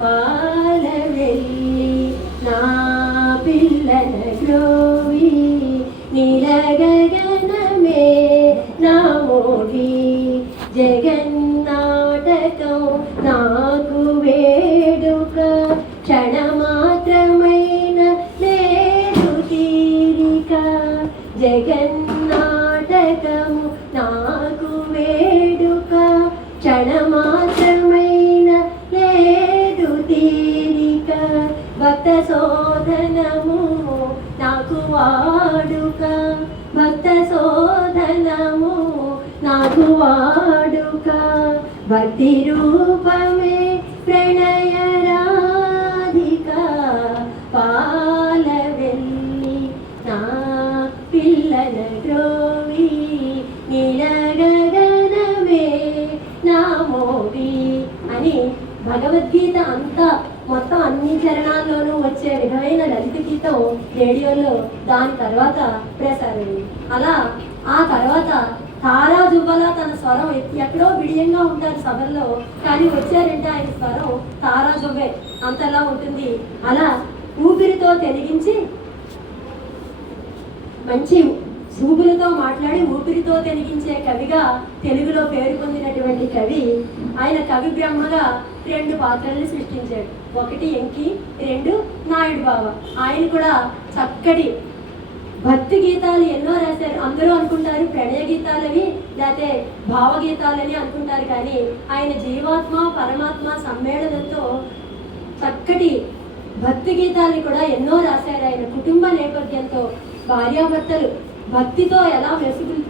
పాలవెల్లి నా పిల్లల గ్రోవి నీలగగనమే నామోవి జగన్నాటకం నాకు వేడుక, క్షణమాత్రమైన లేదు తీరిక. జగన్నాటకము నాకు వేడుక, క్షణమాత్రమైన లేదు తీరిక. భక్త శోధనము నాకు వాడుక, భక్త శోధనము నాకు వాడుక. భక్తి రూపమే ప్రణయ రాధిక, పాలవెల్లి నా పిల్లల ద్రోవి, నీలగగనమే నా మోవి అని భగవద్గీత అంతా మొత్తం అన్ని చరణాల్లోనూ వచ్చే విధమైన లలిత గీతం రేడియోలో దాని తర్వాత ప్రసారమైంది. అలా ఆ తర్వాత తారా జువ్వల తన స్వరం ఎక్కడో బిడియంగా ఉంటారు సభల్లో, కానీ వచ్చారంటే ఆయన స్వరం తారా జువ్వే అంతలా ఉంటుంది. అలా ఊపిరితో తెనిగించి మంచి సూపులతో మాట్లాడి ఊపిరితో తెనిగించే కవిగా తెలుగులో పేరు పొందినటువంటి కవి. ఆయన కవి బ్రహ్మగా 2 పాత్రల్ని సృష్టించాడు. ఒకటి ఎంకి, 2 నాయుడు బావ. ఆయన కూడా చక్కటి భక్తి గీతాలు ఎన్నో రాశారు. అందరూ అనుకుంటారు ప్రణయ గీతాలని లేకపోతే భావగీతాలని అనుకుంటారు, కానీ ఆయన జీవాత్మ పరమాత్మ సమ్మేళనంతో చక్కటి భక్తి గీతాలని కూడా ఎన్నో రాశారు. ఆయన కుటుంబ నేపథ్యంతో భార్యాభర్తలు భక్తితో ఎలా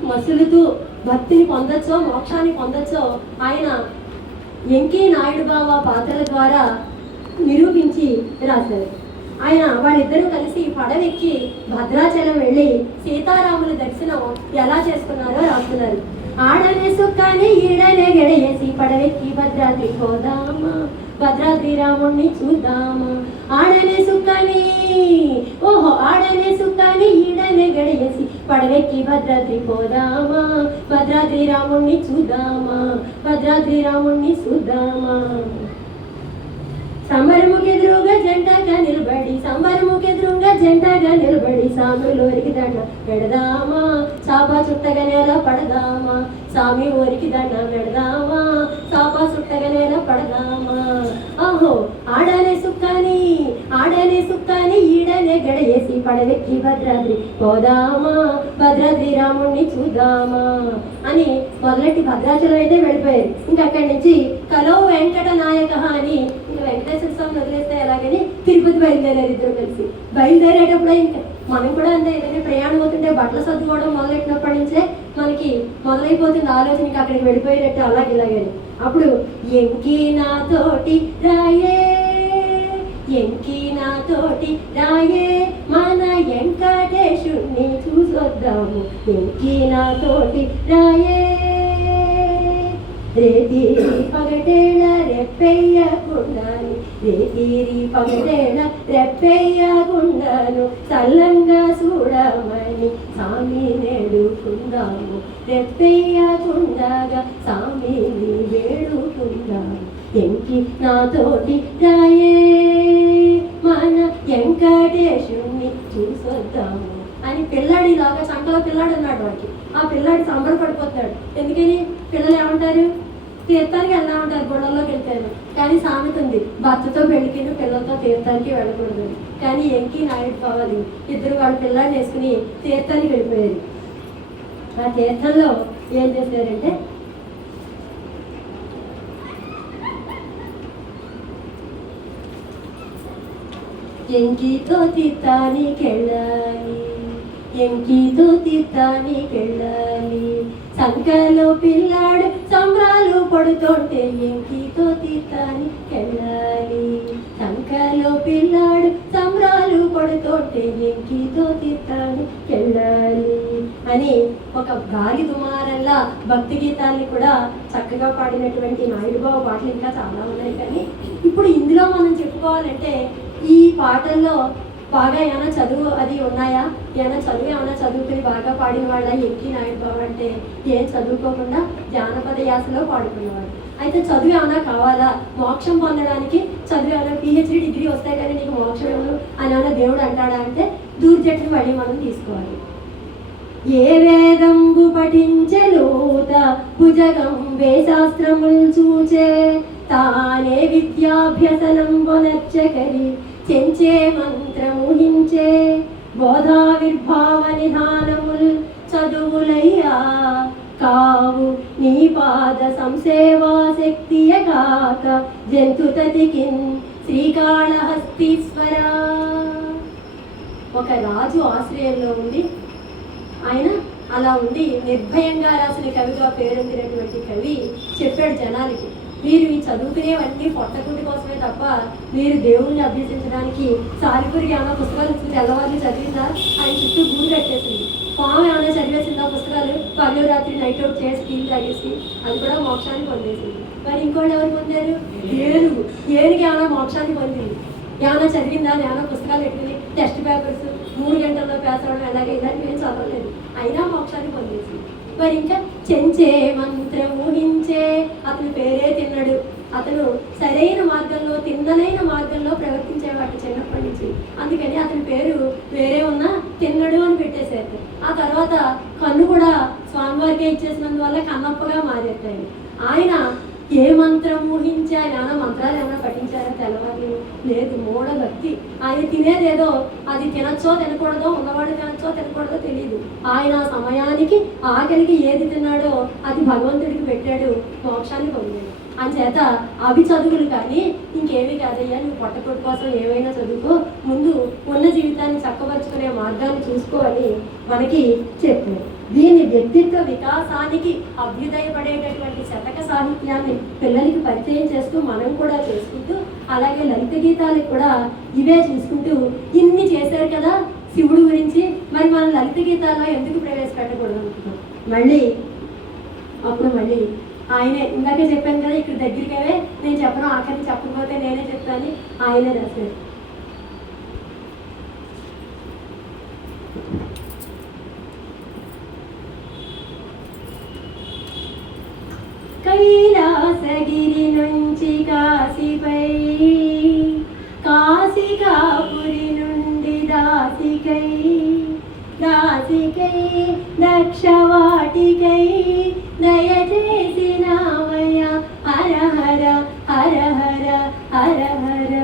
మసులుతూ భక్తిని పొందొచ్చో మోక్షాన్ని పొందొచ్చో ఆయన ఎంకి నాయుడు బావ పాత్రల ద్వారా నిరూపించి రాశారు. ఆయన వాళ్ళిద్దరూ కలిసి పడవెక్కి భద్రాచలం వెళ్ళి సీతారాముల దర్శనం ఎలా చేసుకున్నారో రాస్తున్నారు. ఆడనే సుఖాన్ని ఈడనే గడయేసి పడవెక్కి భద్రాద్రి పోదామా, భద్రాద్రి రాముణ్ణి చూద్దామా. ఆడనే సుఖాన్ని ఆడనే సుఖాన్ని ఈడనే గడయేసి పడవెక్కి భద్రాద్రి పోదామా, భద్రాద్రి రాముణ్ణి చూద్దామా, భద్రాద్రి రాముణ్ణి చూద్దామా. సంబరముకెదురుగా జంటగా నిలబడి సంబరముకెదురుగా జంటగా నిలబడి సాములు ఊరికి దండ పెడదామా, చాపా చుట్టగా నేల పడదామా, సామి ఊరికి దండ పెడదామా, చాపా చుట్టగా నేల పడదామా. ఆహో ఆడనే సుక్కాని ఈడనే గడయేసి పడవెక్కి భద్రాద్రి పోదామా, భద్రాద్రి రాముణ్ణి చూద్దామా అని మొదలెట్టి భద్రాచలం అయితే వెళ్ళిపోయారు. ఇంకా అక్కడి నుంచి కలో వెంకట నాయక అని వెంకటేశ్వర స్వామిని వదిలేస్తే ఎలాగని తిరుపతి బయలుదేరారు ఇద్దరు కలిసి. బయలుదేరేటప్పుడు ఇంకా మనం కూడా అంతే, ఏదైనా ప్రయాణం అవుతుంటే బట్టలు సర్దుకోవడం మొదలెట్టినప్పటి నుంచే మనకి మొదలైపోతుంది ఆలోచన, ఇంకా అక్కడికి వెళ్ళిపోయేటట్టు అలాగని. అప్పుడు ఎంకి నాతోటి రాయే, ఎంకి నాతోటి రాయే, మన వెంకటేశుణ్ణి చూసొద్దాము, ఎంకి నాతోటి రాయే. రేతిరి పగటేళ రెప్పెయ్యకుండాను, రేతిరి పగటేళ రెప్పెయ్యకుండాను, చల్లంగా చూడమని సామి నేడుకుందాము, రెప్పెయ్యకుండగా సామిని వేడుకుందాము. ఎంకి నాతోటి రాయే, మన వెంకటేశుణ్ణి చూసొద్దాము అని పిల్లాడిలాగా చంకలో పిల్లాడు అన్నాడు వాడికి. ఆ పిల్లాడి సంబరపడిపోతాడు. ఎందుకని పిల్లలు ఏమంటారు, తీర్థానికి వెళ్దా ఉంటారు గుళ్ళల్లోకి వెళ్తారు, కానీ సామెత ఉంది భర్తతో పెళ్లికి పిల్లలతో తీర్థానికి వెళ్ళకూడదు. కానీ ఎంకి నాయుడు పోవాలి ఇద్దరు వాళ్ళ పిల్లాడిని వేసుకుని తీర్థానికి వెళ్ళిపోయారు. ఆ తీర్థంలో ఏం చేశారంటే ఎంకితో తీర్థానికెళ్ళాలి, ఎంకితో తీర్థానికెళ్ళాలి, సంకలో పిల్లాడు సంబరాలు పడుతుంటే ఎంకితో తీర్థానికెళ్ళాలి, సంకలో పిల్లాడు సంబరాలు పడుతుంటే ఎంకితో తీర్థానికెళ్ళాలి అని ఒక గాలి దుమారంలా భక్తి గీతాన్ని కూడా చక్కగా పాడినటువంటి నాయుడు బాబు పాటలు ఇంకా చాలా ఉన్నాయి. కానీ ఇప్పుడు ఇందులో మనం చెప్పుకోవాలంటే ఈ పాటల్లో బాగా ఏమైనా చదువు అది ఉన్నాయా, ఏమైనా చదువుకుని బాగా పాడిన వాళ్ళ ఎంకి నాయుడు బాబు అంటే ఏం చదువుకోకుండా జానపద యాసలో పాడుకునేవాడు. అయితే చదువు ఏమైనా కావాలా, మోక్షం పొందడానికి చదువు ఏమైనా PhD డిగ్రీ వస్తాయి కానీ నీకు మోక్షం ఎవరు అని ఏమైనా దేవుడు అంటాడా అంటే దూర్జట్టుని మళ్ళీ మనం తీసుకోవాలి. ఏ వేదంబు పఠించలోత భుజగంబే శాస్త్రముల్ చూచే తానే విద్యాభ్యసనం వనర్చకరి చెంచే మంత్రముహించే బోధావిర్భావ నిధానముల్ చదువులయ్యా కావు నీ పాద సంసేవా శక్తియ కాక జంతుతతికిన్ శ్రీకాళహస్తీశ్వర. ఒక రాజు ఆశ్రయంలో ఉండి ఆయన అలా ఉండి నిర్భయంగా రాసిన కవిగా పేరొందినటువంటి కవి చెప్పాడు జనాలకి, మీరు ఈ చదువుకునేవన్నీ పొట్టకుటి కోసమే తప్ప మీరు దేవుణ్ణి అభ్యసించడానికి సాలిపురికి ఏమైనా పుస్తకాలు ఇచ్చి తెల్లవారులు చదివిందా? ఆయన చుట్టూ గూడు కట్టేసింది. పాము ఏమైనా చదివేసిందా పుస్తకాలు? పగలు రాత్రి నైట్ అవుట్ చేసి టీలు తాగేసి అది కూడా మోక్షాన్ని పొందేసింది. మరి ఇంకోళ్ళు ఎవరు పొందారు? ఏనుగు ఏమైనా మోక్షాన్ని పొందింది. ఏమైనా చదివిందా? ఏమైనా పుస్తకాలు పెట్టింది, టెస్ట్ పేపర్స్ 3 గంటల్లో పాస్ అవ్వడం ఎలాగే ఇలాంటి ఏం చదవలేదు, అయినా మోక్షాన్ని పొందేసింది. మరి ఇంకా చెంచే మంత్రం ఊహించే అతని పేరే తిన్నడు. అతను సరైన మార్గంలో తిన్నలైన మార్గంలో ప్రవర్తించేవాడు చిన్నప్పటి నుంచి. అందుకని అతని పేరు వేరే ఉన్నా తిన్నడు అని పెట్టేశారు. ఆ తర్వాత కన్ను కూడా స్వామివారికే ఇచ్చేసినందువల్ల కన్నప్పగా మారేస్తాయి. ఆయన ఏ మంత్రం ఊహించి ఆయన ఏమైనా మంత్రాలు ఏమైనా పఠించారా? తెల్లవారు లేదు, మూఢ భక్తి. ఆయన తినేదేదో అది తినచ్చో తినకూడదో, ఉన్నవాడు తినచ్చో తినకూడదో తెలియదు. ఆయన సమయానికి ఆకలికి ఏది తిన్నాడో అది భగవంతుడికి పెట్టాడు, మోక్షాన్ని పొందాడు. అంచేత అవి చదువులు కానీ ఇంకేమీ కాదయ్యా, నువ్వు పొట్టకొట్టు కోసం ఏమైనా చదువుకో, ముందు ఉన్న జీవితాన్ని చక్కబరుచుకునే మార్గాన్ని చూసుకోవాలి మనకి చెప్పారు. దీని వ్యక్తిత్వ వికాసానికి అభ్యుదయపడేటటువంటి శతక సాహిత్యాన్ని పిల్లలకి పరిచయం చేస్తూ మనం కూడా చేసుకుంటూ, అలాగే లలిత గీతాలకు కూడా ఇవే చూసుకుంటూ ఇన్ని చేశారు కదా శివుడు గురించి, మరి మనం లలిత గీతాల్లో ఎందుకు ప్రవేశపెట్టకూడదు అనుకుంటాం. మళ్ళీ ఆయనే ఇందాకే చెప్పాను కదా, ఇక్కడ దగ్గరికవే నేను చెప్పను, ఆఖరి చెప్పకపోతే నేనే చెప్తాను, ఆయనే రాశారు. కైలాసగిరి నుంచి కాశీపై, కాశికాపురి నుండి దాసికై, దాసికై దక్షవాటికై దయచేసినావయ్య హర హర హర హర హర హర.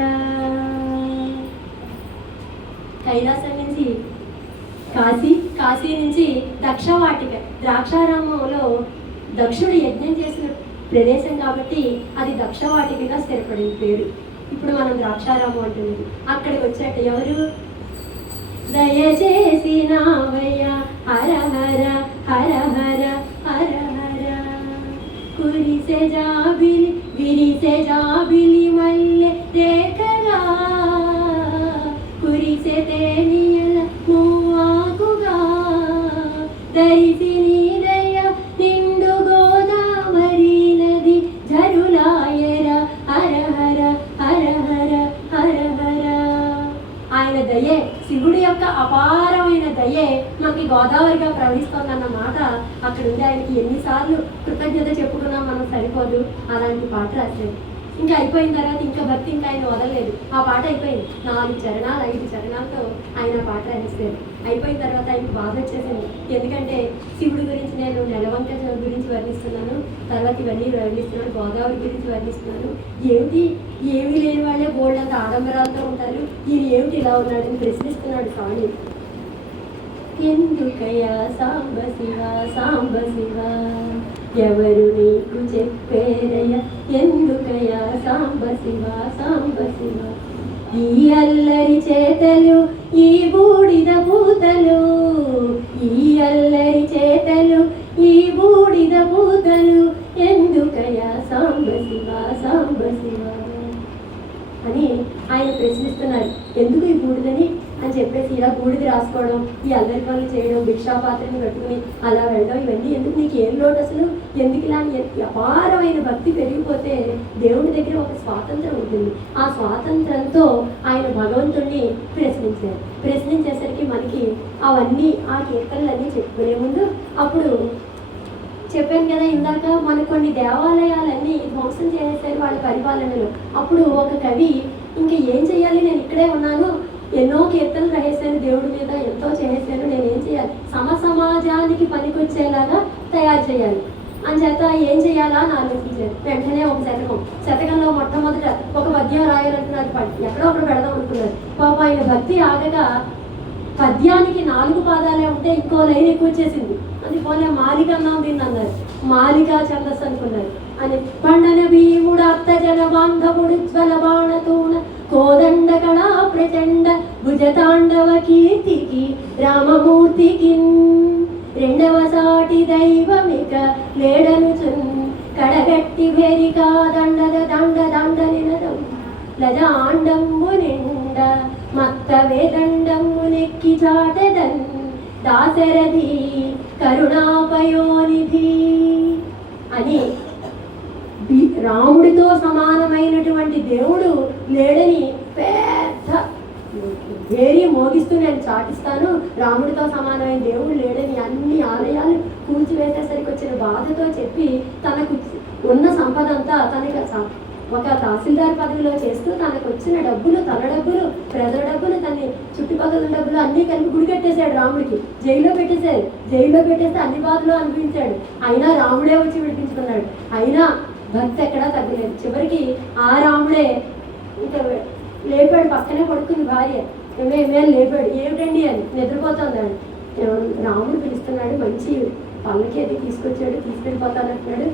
కైలాసం నుంచి కాశీ నుంచి దక్షవాటిక, ద్రాక్షారామంలో దక్షుడు యజ్ఞం చేసిన ప్రదేశం కాబట్టి అది దక్షవాటికగా స్థిరపడింది పేరు. ఇప్పుడు మనం ద్రాక్షారామం అంటుంది. అక్కడికి వచ్చాక ఎవరు? దయచేసినావయ్య హర హర హర హర హర హర. కురిసె జాబిలి విరిసె జాబిలి మల్లె రేఖగా, కురిసె తేనియల మూవాకుగా, దరిసి నీదయ నిండు గోదావరి నది జరులాయర హర హర హర హర హర హర. ఆయన దయే, శివుడి యొక్క అపారమైన దయే మనకి గోదావరిగా ప్రవహిస్తోందన్న మాట అక్కడ ఉంది. ఆయనకి ఎన్నిసార్లు కృతజ్ఞత చెప్పుకున్నా మనం సరిపోదు. అలాంటి పాట రాశారు. ఇంకా అయిపోయిన తర్వాత ఇంకా భక్తి ఇంకా ఆయన వదలలేదు. ఆ పాట అయిపోయింది, 4 చరణాలు 5 చరణాలతో ఆయన పాట రాసేస్తారు. అయిపోయిన తర్వాత ఆయనకు బాధ వచ్చేసింది. ఎందుకంటే శివుడి గురించి నేను నెలవంక గురించి వర్ణిస్తున్నాను, తర్వాత ఇవన్నీ వర్ణిస్తున్నాను, గోదావరి గురించి వర్ణిస్తున్నాను, ఏమీ లేని వాళ్ళే బోల్డ్ అంత ఆడంబరాలతో ఉంటారు, ఈయన ఏమిటి ఇలా ఉన్నాడని ప్రశ్నిస్తున్నాడు స్వామి. ఎందుకయ్యా సాంబ శివ సాంబ శివ, ఎవరు నీకు చెప్పేరయ్య ఎందుకయ్యా సాంబ శివ సాంబ శివ. ఈ అల్లరి చేతలు ఈ బూడిద పూతలు, ఈ అల్లరి చేతలు ఈ బూడిద పూతలు, ఎందుకయ్యా సాంబ శివ సాంబ శివ అని ఆయన ప్రశ్నిస్తున్నారు. ఎందుకు ఈ బూడిదని అని చెప్పేసి ఇలా బూడిది రాసుకోవడం, ఈ అల్లరి పనులు చేయడం, భిక్షాపాత్రని కట్టుకుని అలా వెళ్ళడం, ఇవన్నీ ఎందుకు? నీకు ఏం లోటు అసలు? ఎందుకు ఇలా? అపారమైన భక్తి పెరిగిపోతే దేవుడి దగ్గర ఒక స్వాతంత్రం ఉంటుంది. ఆ స్వాతంత్రంతో ఆయన భగవంతుడిని ప్రశ్నించేసరికి మనకి అవన్నీ ఆ కీర్తనలన్నీ చెప్పుకునే ముందు అప్పుడు చెప్పాను కదా ఇందాక, మనకు కొన్ని దేవాలయాలన్నీ ధ్వంసం చేసేసారు వాళ్ళ పరిపాలనలో. అప్పుడు ఒక కవి ఇంకా ఏం చెయ్యాలి, నేను ఇక్కడే ఉన్నాను, ఎన్నో కీర్తనలు రాసేసాను, దేవుడి మీద ఎంతో చేసాను, నేనేం చేయాలి, సమాజానికి పనికొచ్చేలాగా తయారు చేయాలి అని చేత ఏం చేయాలా అని ఆలోచించారు. వెంటనే ఒక శతకంలో మొట్టమొదట ఒక పద్యం రాయాలంటున్నారు, ఎక్కడో ఒకటి పెడదాం అనుకున్నారు. పాప ఆయన భక్తి ఆగగా పద్యానికి 4 పాదాలే ఉంటే ఇంకో లైన్ ఎక్కువ వచ్చేసింది. అది పోలే మాలిక అన్నాం దీన్ని అన్నారు, మాలికా ఛందస్సు అనుకున్నారు అని. పండన భీముడు అత్తజన బాంధవుడు జ్వల బాణతూణ కోదండ కళా ప్రచండ భుజతాండవ కీర్తికి రామమూర్తికి రెండవ సాటి దైవమిక లేడనుచున్ కడగట్టి భేరికా దండద దండ దండ నినదం లజాండంబు నిండ మత్త వేదండంబు నెక్కి చాటదన్ దాశరథి కరుణాపయోనిధి అని రాముడితో సమానమైనటువంటి దేవుడు లేడని పెద్ద వేరి మోగిస్తూ నేను చాటిస్తాను, రాముడితో సమానమైన దేవుడు లేడని అన్ని ఆలయాలు కూల్చివేసేసరికి వచ్చిన బాధతో చెప్పి తనకు ఉన్న సంపద అంతా తనకి ఒక తహసీల్దార్ పదవిలో చేస్తూ తనకు వచ్చిన డబ్బులు, తన డబ్బులు, ప్రజల డబ్బులు, తన చుట్టుపక్కల డబ్బులు అన్నీ కలిపి గుడి కట్టేశాడు రాముడికి. జైల్లో పెట్టేశాడు. జైల్లో పెట్టేస్తే అన్ని బాధలు అనిపించాడు. అయినా రాముడే వచ్చి విడిపించుకున్నాడు. అయినా భక్తి ఎక్కడా తగ్గలేదు. చివరికి ఆ రాముడే ఇంకా లేపాడు, పక్కనే పడుకుంది భార్య, మేము లేపాడు. ఏమిటండి అని, నిద్రపోతుందండి. రాముడు పిలుస్తున్నాడు, మంచి పళ్ళకి అది తీసుకొచ్చాడు, తీసుకెళ్ళిపోతానంటున్నాడు.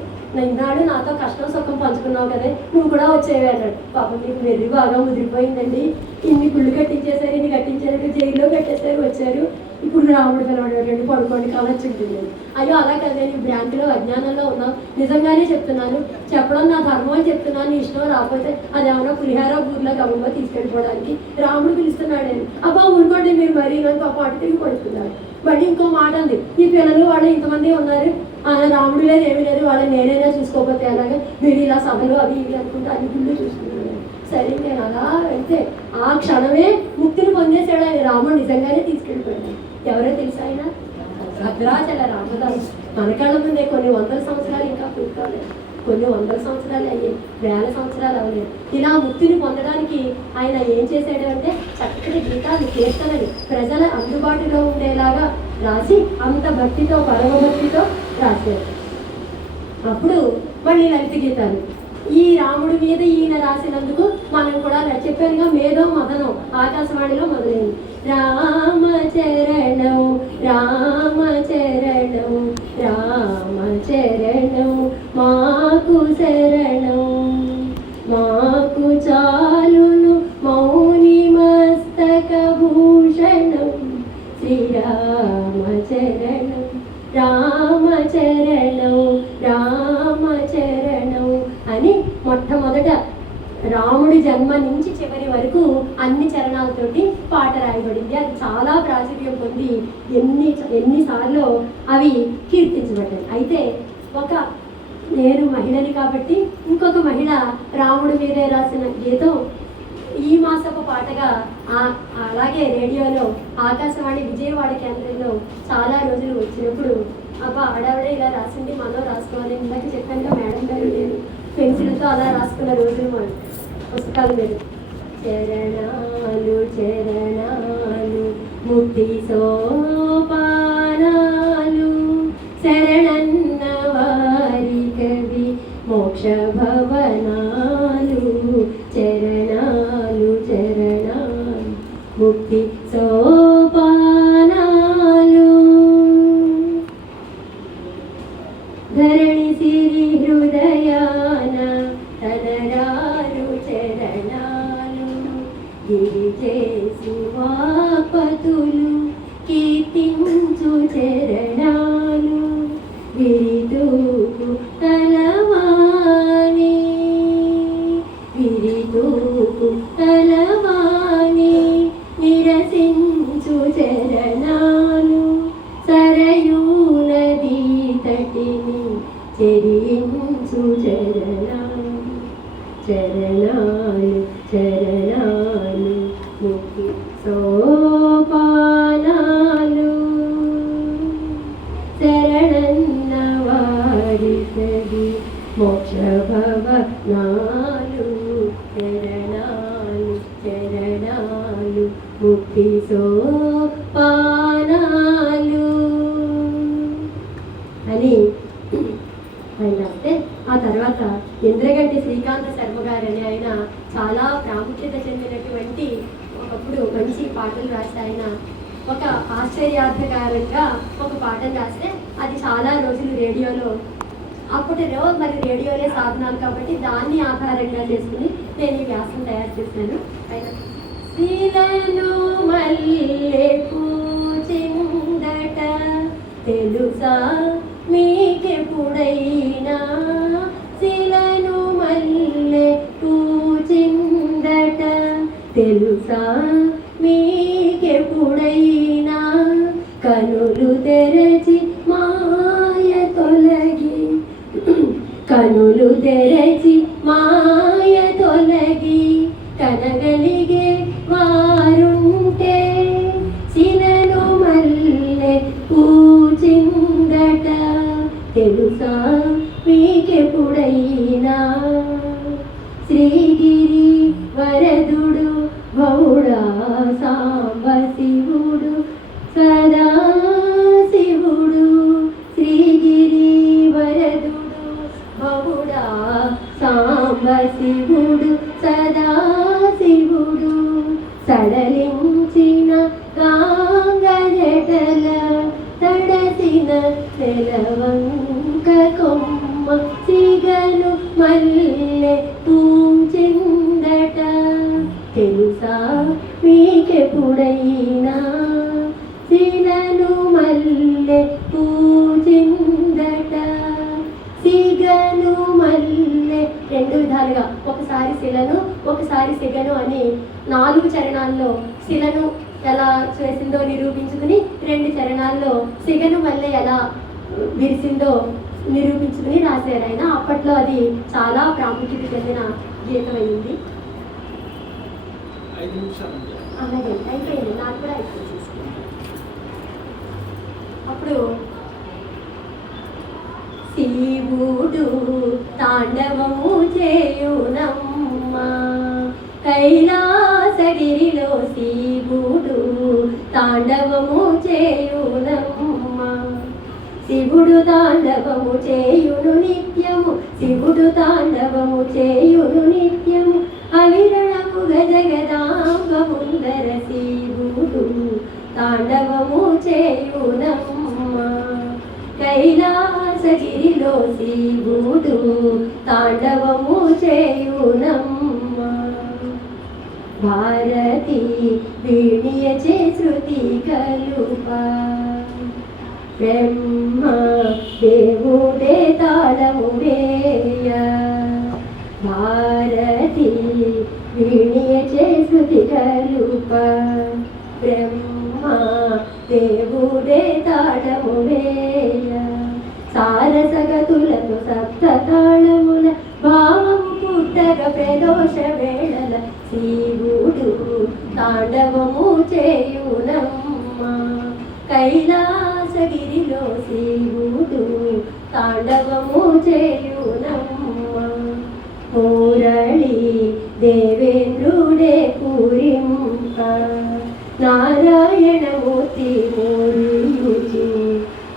ఇన్నాడు నాతో కష్టం సుఖం పంచుకున్నావు కదా, నువ్వు కూడా వచ్చేవి అన్నాడు. పాపం నీకు వెర్రి బాగా ముదిరిపోయిందండి, ఇన్ని గుళ్ళు కట్టించేశారు, ఇన్ని కట్టించారు, జైల్లో కట్టేశారు, వచ్చారు, ఇప్పుడు రాముడు పిలవడు, రెండు పడుకోండి కావచ్చుంటుంది. అయ్యో అలా కదా, నేను బ్రాంతిలో అజ్ఞానంలో ఉన్నావు, నిజంగానే చెప్తున్నాను, చెప్పడం నా ధర్మం అని చెప్తున్నాను, నీ ఇష్టం రాకపోతే అదేమన్నా పులిహార ఊర్లో గమ్మ తీసుకెళ్ళిపోవడానికి రాముడు పిలుస్తున్నాడు. అబ్బా ఊరుకోండి మీరు మరీ పాప అటు తిరిగి పడుతున్నారు. మళ్ళీ ఇంకో మాట ఉంది, ఈ పిల్లలు వాళ్ళు ఇంతమంది ఉన్నారు, రాముడు లేదు ఏమీ లేదు, వాళ్ళని నేనైనా చూసుకోకపోతే అలాగే మీరు ఇలా సభలు అవి ఇవి అనుకుంటే అన్ని గుళ్ళు చూసుకున్నాను. సరే నేను అలా వెళ్తే ఆ క్షణమే ముక్తిని పొందేశాడు ఆయన. రాముడు నిజంగానే తీసుకెళ్ళిపోయాడు. ఎవరో తెలుసా ఆయన? భద్రాచల రామదాసు. మన కళ్ళ ముందే కొన్ని 100 సంవత్సరాలు ఇంకా పూర్తవలేదు, కొన్ని 100 సంవత్సరాలు అయ్యాయి, 1000 సంవత్సరాలు అవ్వలేదు. ఇలా ముక్తిని పొందడానికి ఆయన ఏం చేశాడు అంటే చక్కటి గీతాలు, కీర్తనలు ప్రజల అందుబాటులో ఉండేలాగా రాసి అంత భక్తితో, పరమభక్తితో రాశారు. అప్పుడు మళ్ళీ లలిత గీతాలు ఈ రాముడి మీద ఈయన రాసినందుకు మనం కూడా చెప్పానుగా, మేధో మదనం ఆకాశవాణిలో మొదలైంది. రామచరణం రామచరణం రామచరణం మాకు శరణం మాకు చాలును మౌని మస్తక భూషణం శ్రీరామచరణం రామచరణం రామచరణం అని మొట్టమొదట రాముడి జన్మ నుంచి చివరి వరకు అన్ని చరణాలతోటి పాట రాయబడింది. అది చాలా ప్రాచుర్యం పొంది ఎన్నిసార్లు అవి కీర్తించబడ్డాయి. అయితే నేను మహిళని కాబట్టి ఇంకొక మహిళ రాముడి మీదే రాసిన గీతం ఈ మాసపు పాటగా అలాగే రేడియోలో ఆకాశవాణి విజయవాడ కేంద్రంలో చాలా రోజులు వచ్చినప్పుడు అబ్బా ఆడవిడ ఇలా రాసింది, మనం రాసుకోవాలి. ఇందాక చెప్పాను మేడం గారు నేను పెన్సిల్తో అలా రాసుకున్న రోజులు మన పుస్తకాలు లేదు. చరణాలు చరణాలు ముక్తి సోపానాలు శరణన్న వారి కవి మోక్ష భవనాలు చరణాలు చరణాలు ముక్తి సోపానాలు ధరణి సిరి హృదయాన తనరాలు చరణాలు గిరిజేసు వాపతులు కీర్తించు చరణాలు విరిదూకు తలవాణి విరిదూకు తలవాణి నిరసించు చరణాలు సరయూ నదీ తటిని చెరించు చరణాలు చరణాలు చరణాలు ముక్తి సోపానాలు శరణన్న వారి కవి మోక్ష భవనాలు చరణాలు చరణాలు ముక్తి సోపానాలు అని ఆయన రాస్తే, ఆ తర్వాత ఇంద్రగంటి శ్రీకాంత శర్మ గారు అని ఆయన చాలా ప్రాముఖ్యత చెందినటువంటి ఒకప్పుడు మంచి పాటలు రాస్తే ఆయన ఒక ఆశ్చర్యార్థకారంగా ఒక పాటను రాస్తే అది చాలా రోజులు రేడియోలో, అప్పటిలో మరి రేడియోలే సాధనాలు కాబట్టి దాన్ని ఆధారంగా చేసుకుని నేను ఈ వ్యాసం తయారు చేశాను. శిలను మల్లె పూచిందట తెలుసా మీకెప్పుడైనా, శిలను మల్లె పూచిందట తెలుసా మీకెప్పుడైనా, కనులు తెరచి మాయ తొలగి, కనులు తెరచి మాయ తొలగి కనగలిగే వారుంటే, శిలను మల్లె పూచిందట తెలుసా మీకెప్పుడైనా, శ్రీగిరి వరదుడు గౌడా సాంబ శివుడు సదా శివుడు, శ్రీగిరి వరదుడు గౌడా సాంబ శివుడు సదా శివుడు, సడలించిన గాంగజటల తడసిన నెలవంక కొమ్మ, సిగను మల్లె పూచిందట తెలుసా మీకెప్పుడైనా, శిలను మల్లె పూచిందట. సిగను మల్లె రెండు విధాలుగా, ఒకసారి శిలను ఒకసారి సిగను అని 4 చరణాల్లో శిలను ఎలా చేసిందో నిరూపించుకుని 2 చరణాల్లో సిగను మల్లె ఎలా విరిసిందో నిరూపించుకుని రాశారు ఆయన. అప్పట్లో అది చాలా ప్రాముఖ్యత చెందిన గీతం అయింది. అలాగే అయిపోయింది, నాకు కూడా అయిపోయింది. అప్పుడు శివుడు తాండవము చేయునమ్మా, కైలాసగిరిలో శివుడు తాండవము చేయునమ్మా, శివుడు తాండవము చేయును నిత్యము, శివుడు తాండవము చేయును నిత్యము, అవిరణముగ జగదాంబ ముందర శివుడు తాండవము చేయునమ్మా, కైలాసగిరిలో శివుడు తాండవము చేయునమ్మా, భారతి వీణియచే శృతి కలుప, బ్రహ్మ దేవుడే తాళము వేయ, భారతి వీణియచే శృతి కలుప, బ్రహ్మ దేవుడే తాళము వేయ, సారసగతులను సప్త తాళముల భావము పుట్టగ ప్రదోష వేళల శివుడు తాండవము చేయునమ్మా, కైలాసగిరిలో శివుడు తాండవము చేయునమ్మా, మురళి దేవేంద్రుడే పూరింప, నారాయణమూర్తి మూర్తి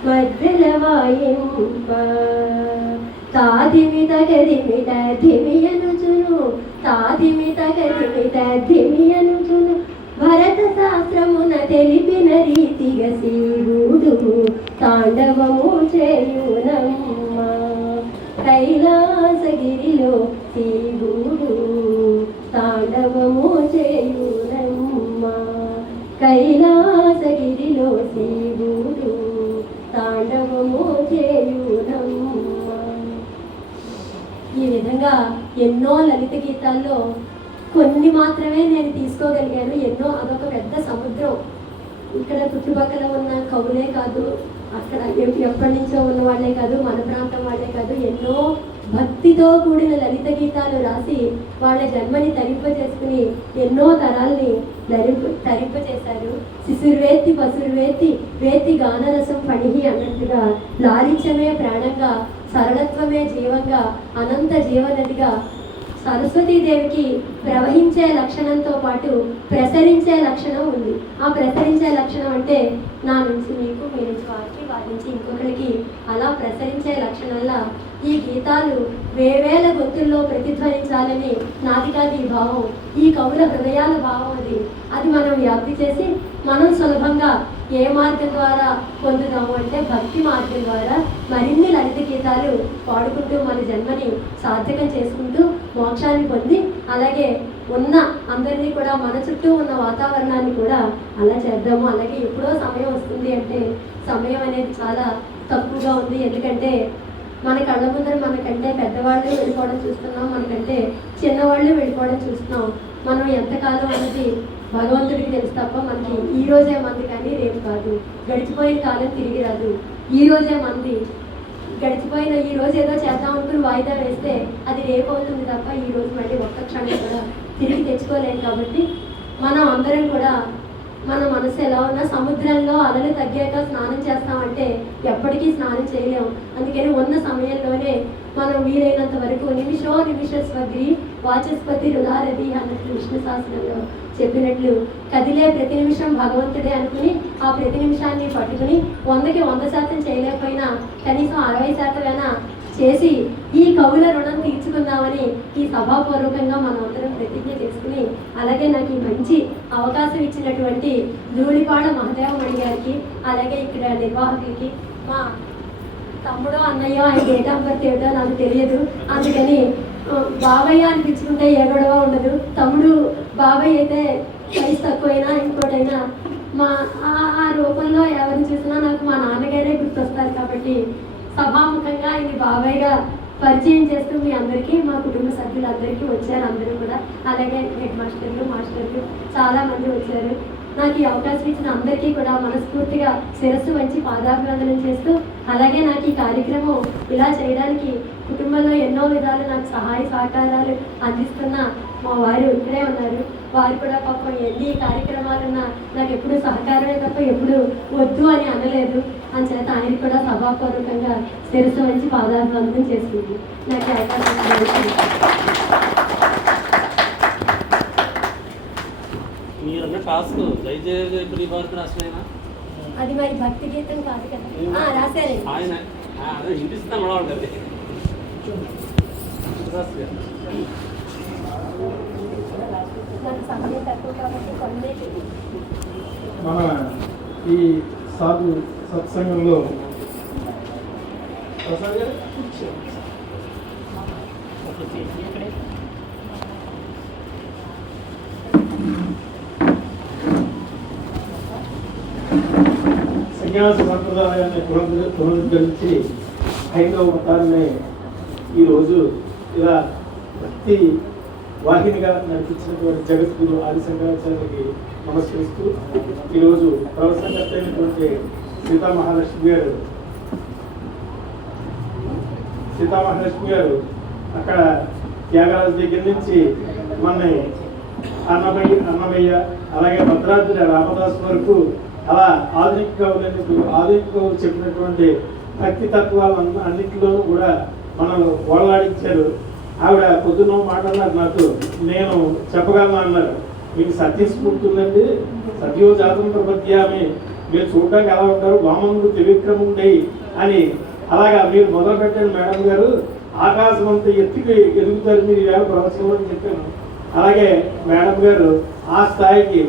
మధ్యల వాయింప, తాదిమి తగదిమి తదిమి అనుచును, తాదిమి తగదిమి తదిమి అనుచును, భరత శాస్త్రమున తెలిపిన రీతిగా శివుడు తాండవము చేయునమ్మా, కైలాసగిరిలో శివుడు తాండవము చేయునమ్మా, కైలాసగిరిలో శివుడు తాండవము చేయునమ్మా. ఈ విధంగా ఎన్నో లలిత గీతాల్లో కొన్ని మాత్రమే నేను తీసుకోగలిగాను. ఎన్నో అదొక పెద్ద సముద్రం. ఇక్కడ చుట్టుపక్కల ఉన్న కవులే కాదు, అక్కడ ఎప్పటి నుంచో ఉన్న వాళ్ళే కాదు, మన ప్రాంతం వాళ్ళే కాదు, ఎన్నో భక్తితో కూడిన లలిత గీతాలు రాసి వాళ్ళ జన్మని తరింపజేసుకుని ఎన్నో తరాల్ని తరింపజేశారు. శిశుర్వేత్తి పసురువేత్తి వేత్తి గానరసం పణిహి అన్నట్టుగా లాలిత్యమే ప్రాణంగా, సరళత్వమే జీవంగా, అనంత జీవనదిగా సరస్వతీదేవికి ప్రవహించే లక్షణంతో పాటు ప్రసరించే లక్షణం ఉంది. ఆ ప్రసరించే లక్షణం అంటే నా నుంచి మీకు, మీ నుంచి వారికి, వారి నుంచి ఇంకొకరికి అలా ప్రసరించే లక్షణంలా ఈ గీతాలు వేవేల గొంతుల్లో ప్రతిధ్వనించాలని నాదికాది భావం, ఈ కవుల హృదయాల భావం. అది మనం వ్యాప్తి చేసి మనం సులభంగా ఏ మార్గం ద్వారా పొందుదాము అంటే భక్తి మార్గం ద్వారా మరిన్ని లలిత గీతాలు పాడుకుంటూ మన జన్మని సార్థకం చేసుకుంటూ మోక్షాన్ని పొంది అలాగే ఉన్న అందరినీ కూడా మన చుట్టూ ఉన్న వాతావరణాన్ని కూడా అలా చేద్దాము. అలాగే ఎప్పుడో సమయం వస్తుంది అంటే సమయం అనేది చాలా తక్కువగా ఉంది. ఎందుకంటే మన కళ్ళ ముందర మనకంటే పెద్దవాళ్ళు వెళ్ళిపోవడం చూస్తున్నాం, మనకంటే చిన్నవాళ్ళు వెళ్ళిపోవడం చూస్తున్నాం. మనం ఎంతకాలం అనేది భగవంతుడికి తెలుసు తప్ప మనకి ఈ రోజే మంది కానీ రేపు కాదు. గడిచిపోయిన కాలం తిరిగి రాదు. ఈ రోజే మంది. గడిచిపోయిన ఈ రోజు ఏదో చేద్దాం అనుకుని వాయిదా వేస్తే అది రేపు అవుతుంది తప్ప ఈ రోజు మళ్ళీ ఒక్క క్షణం కూడా తిరిగి తెచ్చుకోలేము. కాబట్టి మనం అందరం కూడా మన మనసు ఎలా ఉన్నా సముద్రంలో అలలు తగ్గాక స్నానం చేస్తామంటే ఎప్పటికీ స్నానం చేయలేము. అందుకని ఉన్న సమయంలోనే మనం వీలైనంత వరకు నిమిషో నిమిష స్వగ్రి వాచస్పతి రుదారది అన్నట్లు విష్ణు శాస్త్రంలో చెప్పినట్లు కదిలే ప్రతి నిమిషం భగవంతుడే అనుకుని ఆ ప్రతి నిమిషాన్ని పట్టుకుని 100కి 100% చేయలేకపోయినా కనీసం 60% చేసి ఈ కవుల రుణం తీర్చుకుందామని ఈ సభాపూర్వకంగా మనం అందరం ప్రతిజ్ఞ చేసుకుని అలాగే నాకు ఈ మంచి అవకాశం ఇచ్చినటువంటి ధూళిపాడ మహదేవమణి గారికి అలాగే ఇక్కడ నిర్వాహకులకి మా తమ్ముడో అన్నయ్యో ఆయన డేట్ ఆఫ్ బర్త్ ఏమిటో నాకు తెలియదు. అందుకని బాబయ్య అనిపించుకుంటే ఏ గొడవ ఉండదు. తమ్ముడు బాబాయ్ అయితే వయసు తక్కువైనా ఇంకోటైనా మా ఆ రూపంలో ఎవరిని చూసినా నాకు మా నాన్నగారే గుర్తొస్తారు. కాబట్టి సభాముఖంగా ఇది బాబాయ్గా పరిచయం చేస్తూ మీ అందరికీ మా కుటుంబ సభ్యులందరికీ వచ్చారు. అందరూ కూడా అలాగే హెడ్ మాస్టర్లు చాలామంది వచ్చారు. నాకు ఈ అవకాశం ఇచ్చిన అందరికీ కూడా మనస్ఫూర్తిగా శిరస్సు వంచి పాదాభివందనం చేస్తూ అలాగే నాకు ఈ కార్యక్రమం ఇలా చేయడానికి కుటుంబంలో ఎన్నో విధాలు నాకు సహాయ సహకారాలు అందిస్తున్న మా వారు ఇక్కడే ఉన్నారు. వారు కూడా పాపం ఎన్ని కార్యక్రమాలున్నా నాకు ఎప్పుడు సహకారమే తప్ప ఎప్పుడు వద్దు అని అనలేదు. అంచేత ఆయన కూడా సభాపూర్వకంగా శిరస్సు వంచి పాదాభివందనం చేస్తుంది. నాకు అవకాశం అది మరి భక్తి గీతం కాదు కదా రాశారు ఆయన మన ఈ సాధు సత్సంగంలో సన్యాస సంప్రదాయాన్ని పునరుద్ధరించి హైందవ మతాన్ని ఈరోజు ఇలా భక్తి వాహినిగా నడిపించినటువంటి జగద్గురు ఆది శంకరాచార్యకి నమస్కరిస్తూ ఈరోజు ప్రవచనకర్త అయినటువంటి సీతామహాలక్ష్మి గారు అక్కడ త్యాగరాజు దగ్గర నుంచి మన అన్నమయ్య అలాగే భద్రాద్రి రామదాస్ వరకు అలా ఆధునిక కవులు చెప్పినటువంటి భక్తి తత్వాలు అన్నింటిలోనూ కూడా మనల్ని ఓడలాడించారు. ఆవిడ పొద్దున్న మాట్లాడినారు, నాకు నేను చెప్పగలను అన్నారు. మీకు సత్యం స్ఫూర్తుందండి, సత్యో జాతం ప్రపద్యామి, మీరు చూడడానికి ఎలా ఉంటారు, వామనుడు త్రివిక్రముండి అని అలాగా మీరు మొదలు పెట్టండి మేడం గారు, ఆకాశం అంతా ఎత్తుకి ఎదుగుతారు మీరు ఇవాళ ప్రవచనం అని చెప్పాను. అలాగే మేడం గారు ఆ స్థాయికి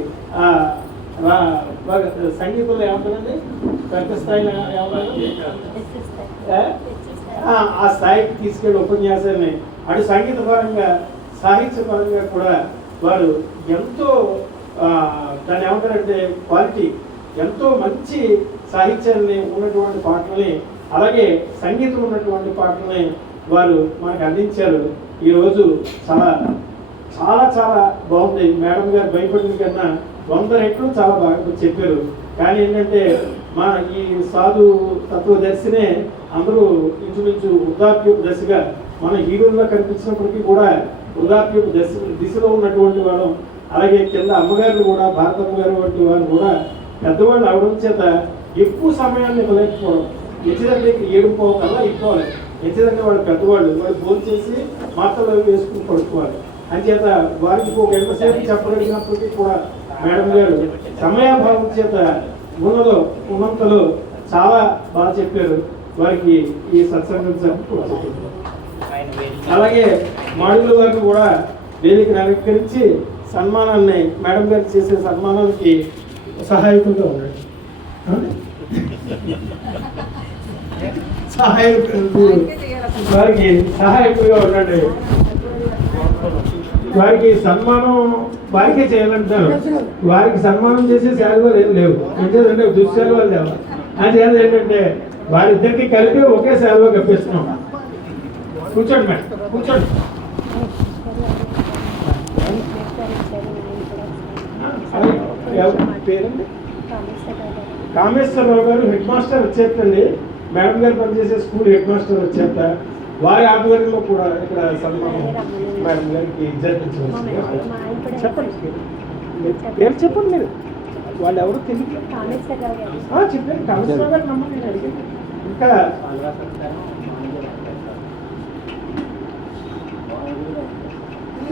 సంగీతంలో ఏమంటారండి, పెద్ద స్థాయిలో ఆ స్థాయికి తీసుకెళ్ళి ఉపన్యాసాన్ని అటు సంగీత పరంగా సాహిత్య పరంగా కూడా వారు ఎంతో దాన్ని ఏమంటారంటే క్వాలిటీ, ఎంతో మంచి సాహిత్యాన్ని ఉన్నటువంటి పాటల్ని అలాగే సంగీతం ఉన్నటువంటి పాటల్ని వారు మనకు అందించారు. ఈరోజు చాలా చాలా చాలా బాగుంది. మేడం గారు భయపడిన కన్నా 100 రెట్లు చాలా బాగా చెప్పారు. కానీ ఏంటంటే మా ఈ సాధు తత్వదర్శినే అందరూ ఇంచుమించు వృద్ధాప్యపు దశగా మన హీరోల్లో కనిపించినప్పటికీ కూడా వృద్ధాప్యపు దిశలో ఉన్నటువంటి వాడు. అలాగే కింద అమ్మగారు కూడా భారతమ్మ గారు వంటి వారు కూడా పెద్దవాళ్ళు అవడం చేత ఎక్కువ సమయాన్ని ఇవ్వలేకపోవడం, ఇచ్చినట్లయితే 7:15 కల్లా ఇవ్వాలి. ఎందుకంటే వాళ్ళు పెద్దవాళ్ళు, వాళ్ళు భోజనం చేసి మాత్రలు అవి వేసుకుని పడుకోవాలి. అంచేత వారికి ఒక గంట సేపు చెప్పగలిగినప్పటికీ కూడా మేడం గారు సమయాభావం చేత ఉన్నంతలో చాలా బాగా చెప్పారు. వారికి ఈ సత్సంగం జరుపుకోవచ్చు. అలాగే మాడుగుల వారిని కూడా వేదికను అలంకరించి సన్మానాన్ని మేడం గారు చేసే సన్మానానికి సహాయకులుగా ఉండండి. వారికి సహాయకులుగా ఉండండి. వారికి సన్మానం వారికే చేయాలంటారు. వారికి సన్మానం చేసే శాలువాలు ఏం లేవు. అంటే దుశ్శాలువాలు లేవు. అది ఏంటంటే వారిద్దరికి కలిపి ఒకే శాలువా కప్పిస్తున్నాం. కూర్చోండి మేడం, కూర్చోండి. పేరండి కామేశ్వరరావు గారు, హెడ్ మాస్టర్ వచ్చేటండి. మేడం గారు పనిచేసే స్కూల్ హెడ్ మాస్టర్ వచ్చేట. వారి ఆధ్వర్యంలో కూడా ఇక్కడ సన్మానం మేడం గారికి జరిపించవచ్చు. చెప్పండి పేరు చెప్పండి మీరు. వాళ్ళు ఎవరు తెలియదు చెప్పండి. కామేశ్వరరావు గారు నమ్మకం అడిగింది. ఇంకా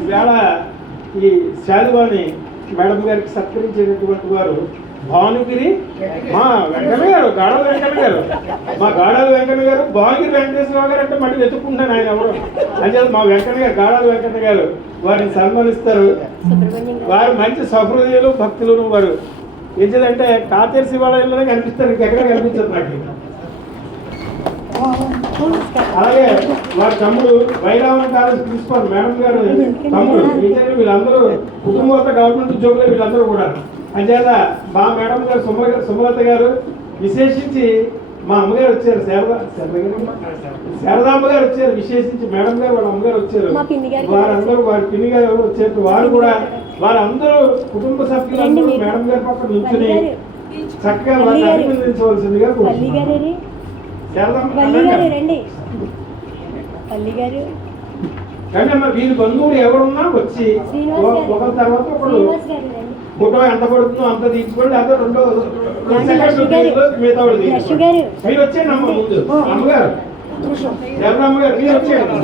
ఈవేళ ఈ శాలువాని మేడం గారికి సత్కరించేటటువంటి వారు భానుగిరి మా వెంకన్న గారు, గాడాల వెంకన్న గారు. మా గాడాల వెంకన్న గారు భానుగిరి వెంకటేశ్వరరావు గారు అంటే మళ్ళీ వెతుక్కుంటాను ఆయన ఎవరు అంటే మా వెంకన్న గారు, గాడాల వెంకన్న గారు వారిని సన్మానిస్తారు. వారు మంచి సహృదయులు, భక్తులు. వారు ఏంటంటే కాతేరు శివాలయంలోనే కనిపిస్తారు, ఇంకెక్కడ కనిపించదు నాకు. అలాగే వారి తమ్ముడు వైరావణ కాలేజ్ ప్రిన్సిపాల్ మేడం గారు తమ్ముడు. వీళ్ళందరూ కుటుంబంతో గవర్నమెంట్ ఉద్యోగులు వీళ్ళందరూ కూడా. అంచేత మా మేడం గారు సుమలత గారు విశేషించి మా అమ్మగారు వచ్చారు, శారదామ్మ గారు వచ్చారు. విశేషించి మేడం గారు వాళ్ళ అమ్మగారు వచ్చారు. వారందరూ వారి పిన్ని గారు వచ్చారు. వారు కూడా వారందరూ కుటుంబ సభ్యులందరూ మేడం గారి పక్కన నిల్చుని చక్కగా వారిని అభినందించవలసిందిగా కోరుతున్నాను. కానీ అమ్మ వీరి బంధువులు ఎవరున్నా వచ్చి ఒకరి తర్వాత ఒకరు ఫోటో ఎంత పడుతుందో అంత తీసుకోండి. అదే రెండో మిగతా వాళ్ళు మీరు వచ్చేయండి అమ్మ ముందు. అమ్మగారు జగదమ్మ గారు మీరు వచ్చేయండి.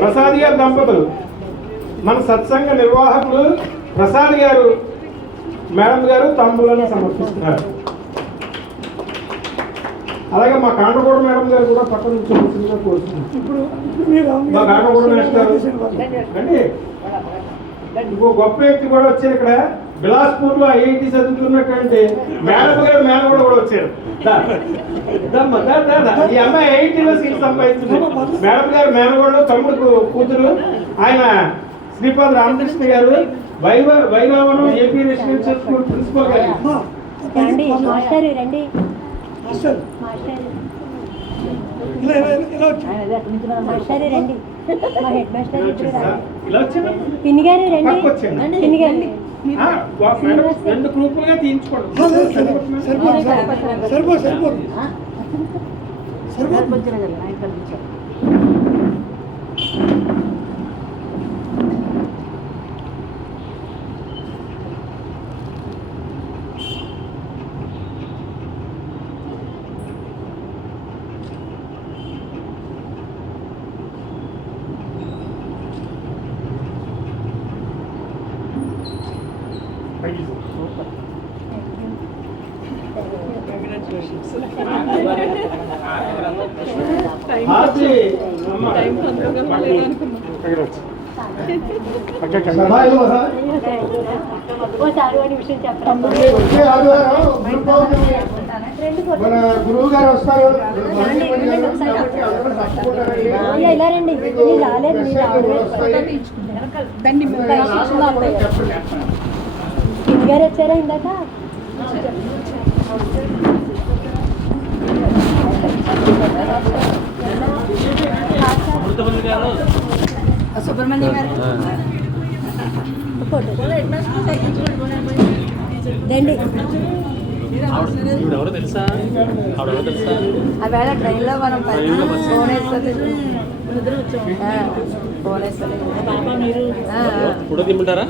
ప్రసాద్ గారు దంపతులు మన సత్సంగ నిర్వాహకులు ప్రసాద్ గారు మేడం గారు తాంబూలాన్ని సమర్పిస్తున్నారు. అలాగే మా కాండగూడ మేడం గారు కూడా పక్కన నుంచి కోరుతున్నారు. మా కాండగూడ మేడం అండి ఇంకో గొప్ప వ్యక్తి కూడా వచ్చారు. ఇక్కడ బిలాస్పూర్ లో ఐఐటి చదువుతున్నటువంటి మేడం గారు మేనగూడ కూడా వచ్చారు. ఈ అమ్మాయి ఐఐటిలో సీట్ సంపాదించింది. మేడం గారు మేనగూడలో తమ్ముడు కూతురు. ఆయన శ్రీపాద్ రామకృష్ణ గారు వైరావణం ఏపీ రెసిడెన్షియల్ స్కూల్ ప్రిన్సిపల్ గారు. రెండు గ్రూపులుగా తీయించుకోండి. మన గురువు గారు వస్తారు. ఇలా రండి. రాలేదు గారు వచ్చారా ఇందాక? సుబ్రహ్మణ్యం గారు ఎవరో తెలుసా? ఆవేళ ట్రైన్లో మనం ఫోటో తీయమంటారా?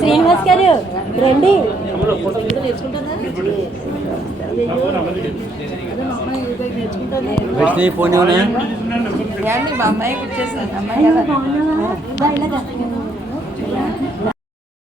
శ్రీనివాస్ గారు రండి. అదే మా అమ్మాయి ఇదే నేర్చుకుంటాను. వైష్ణవి ఫోన్ ఏమన్నా ఏమండి, మా అమ్మాయి వచ్చేసాను. అమ్మాయి అయ్యో, బాగున్నావా? బా, ఇలా చేస్తాను.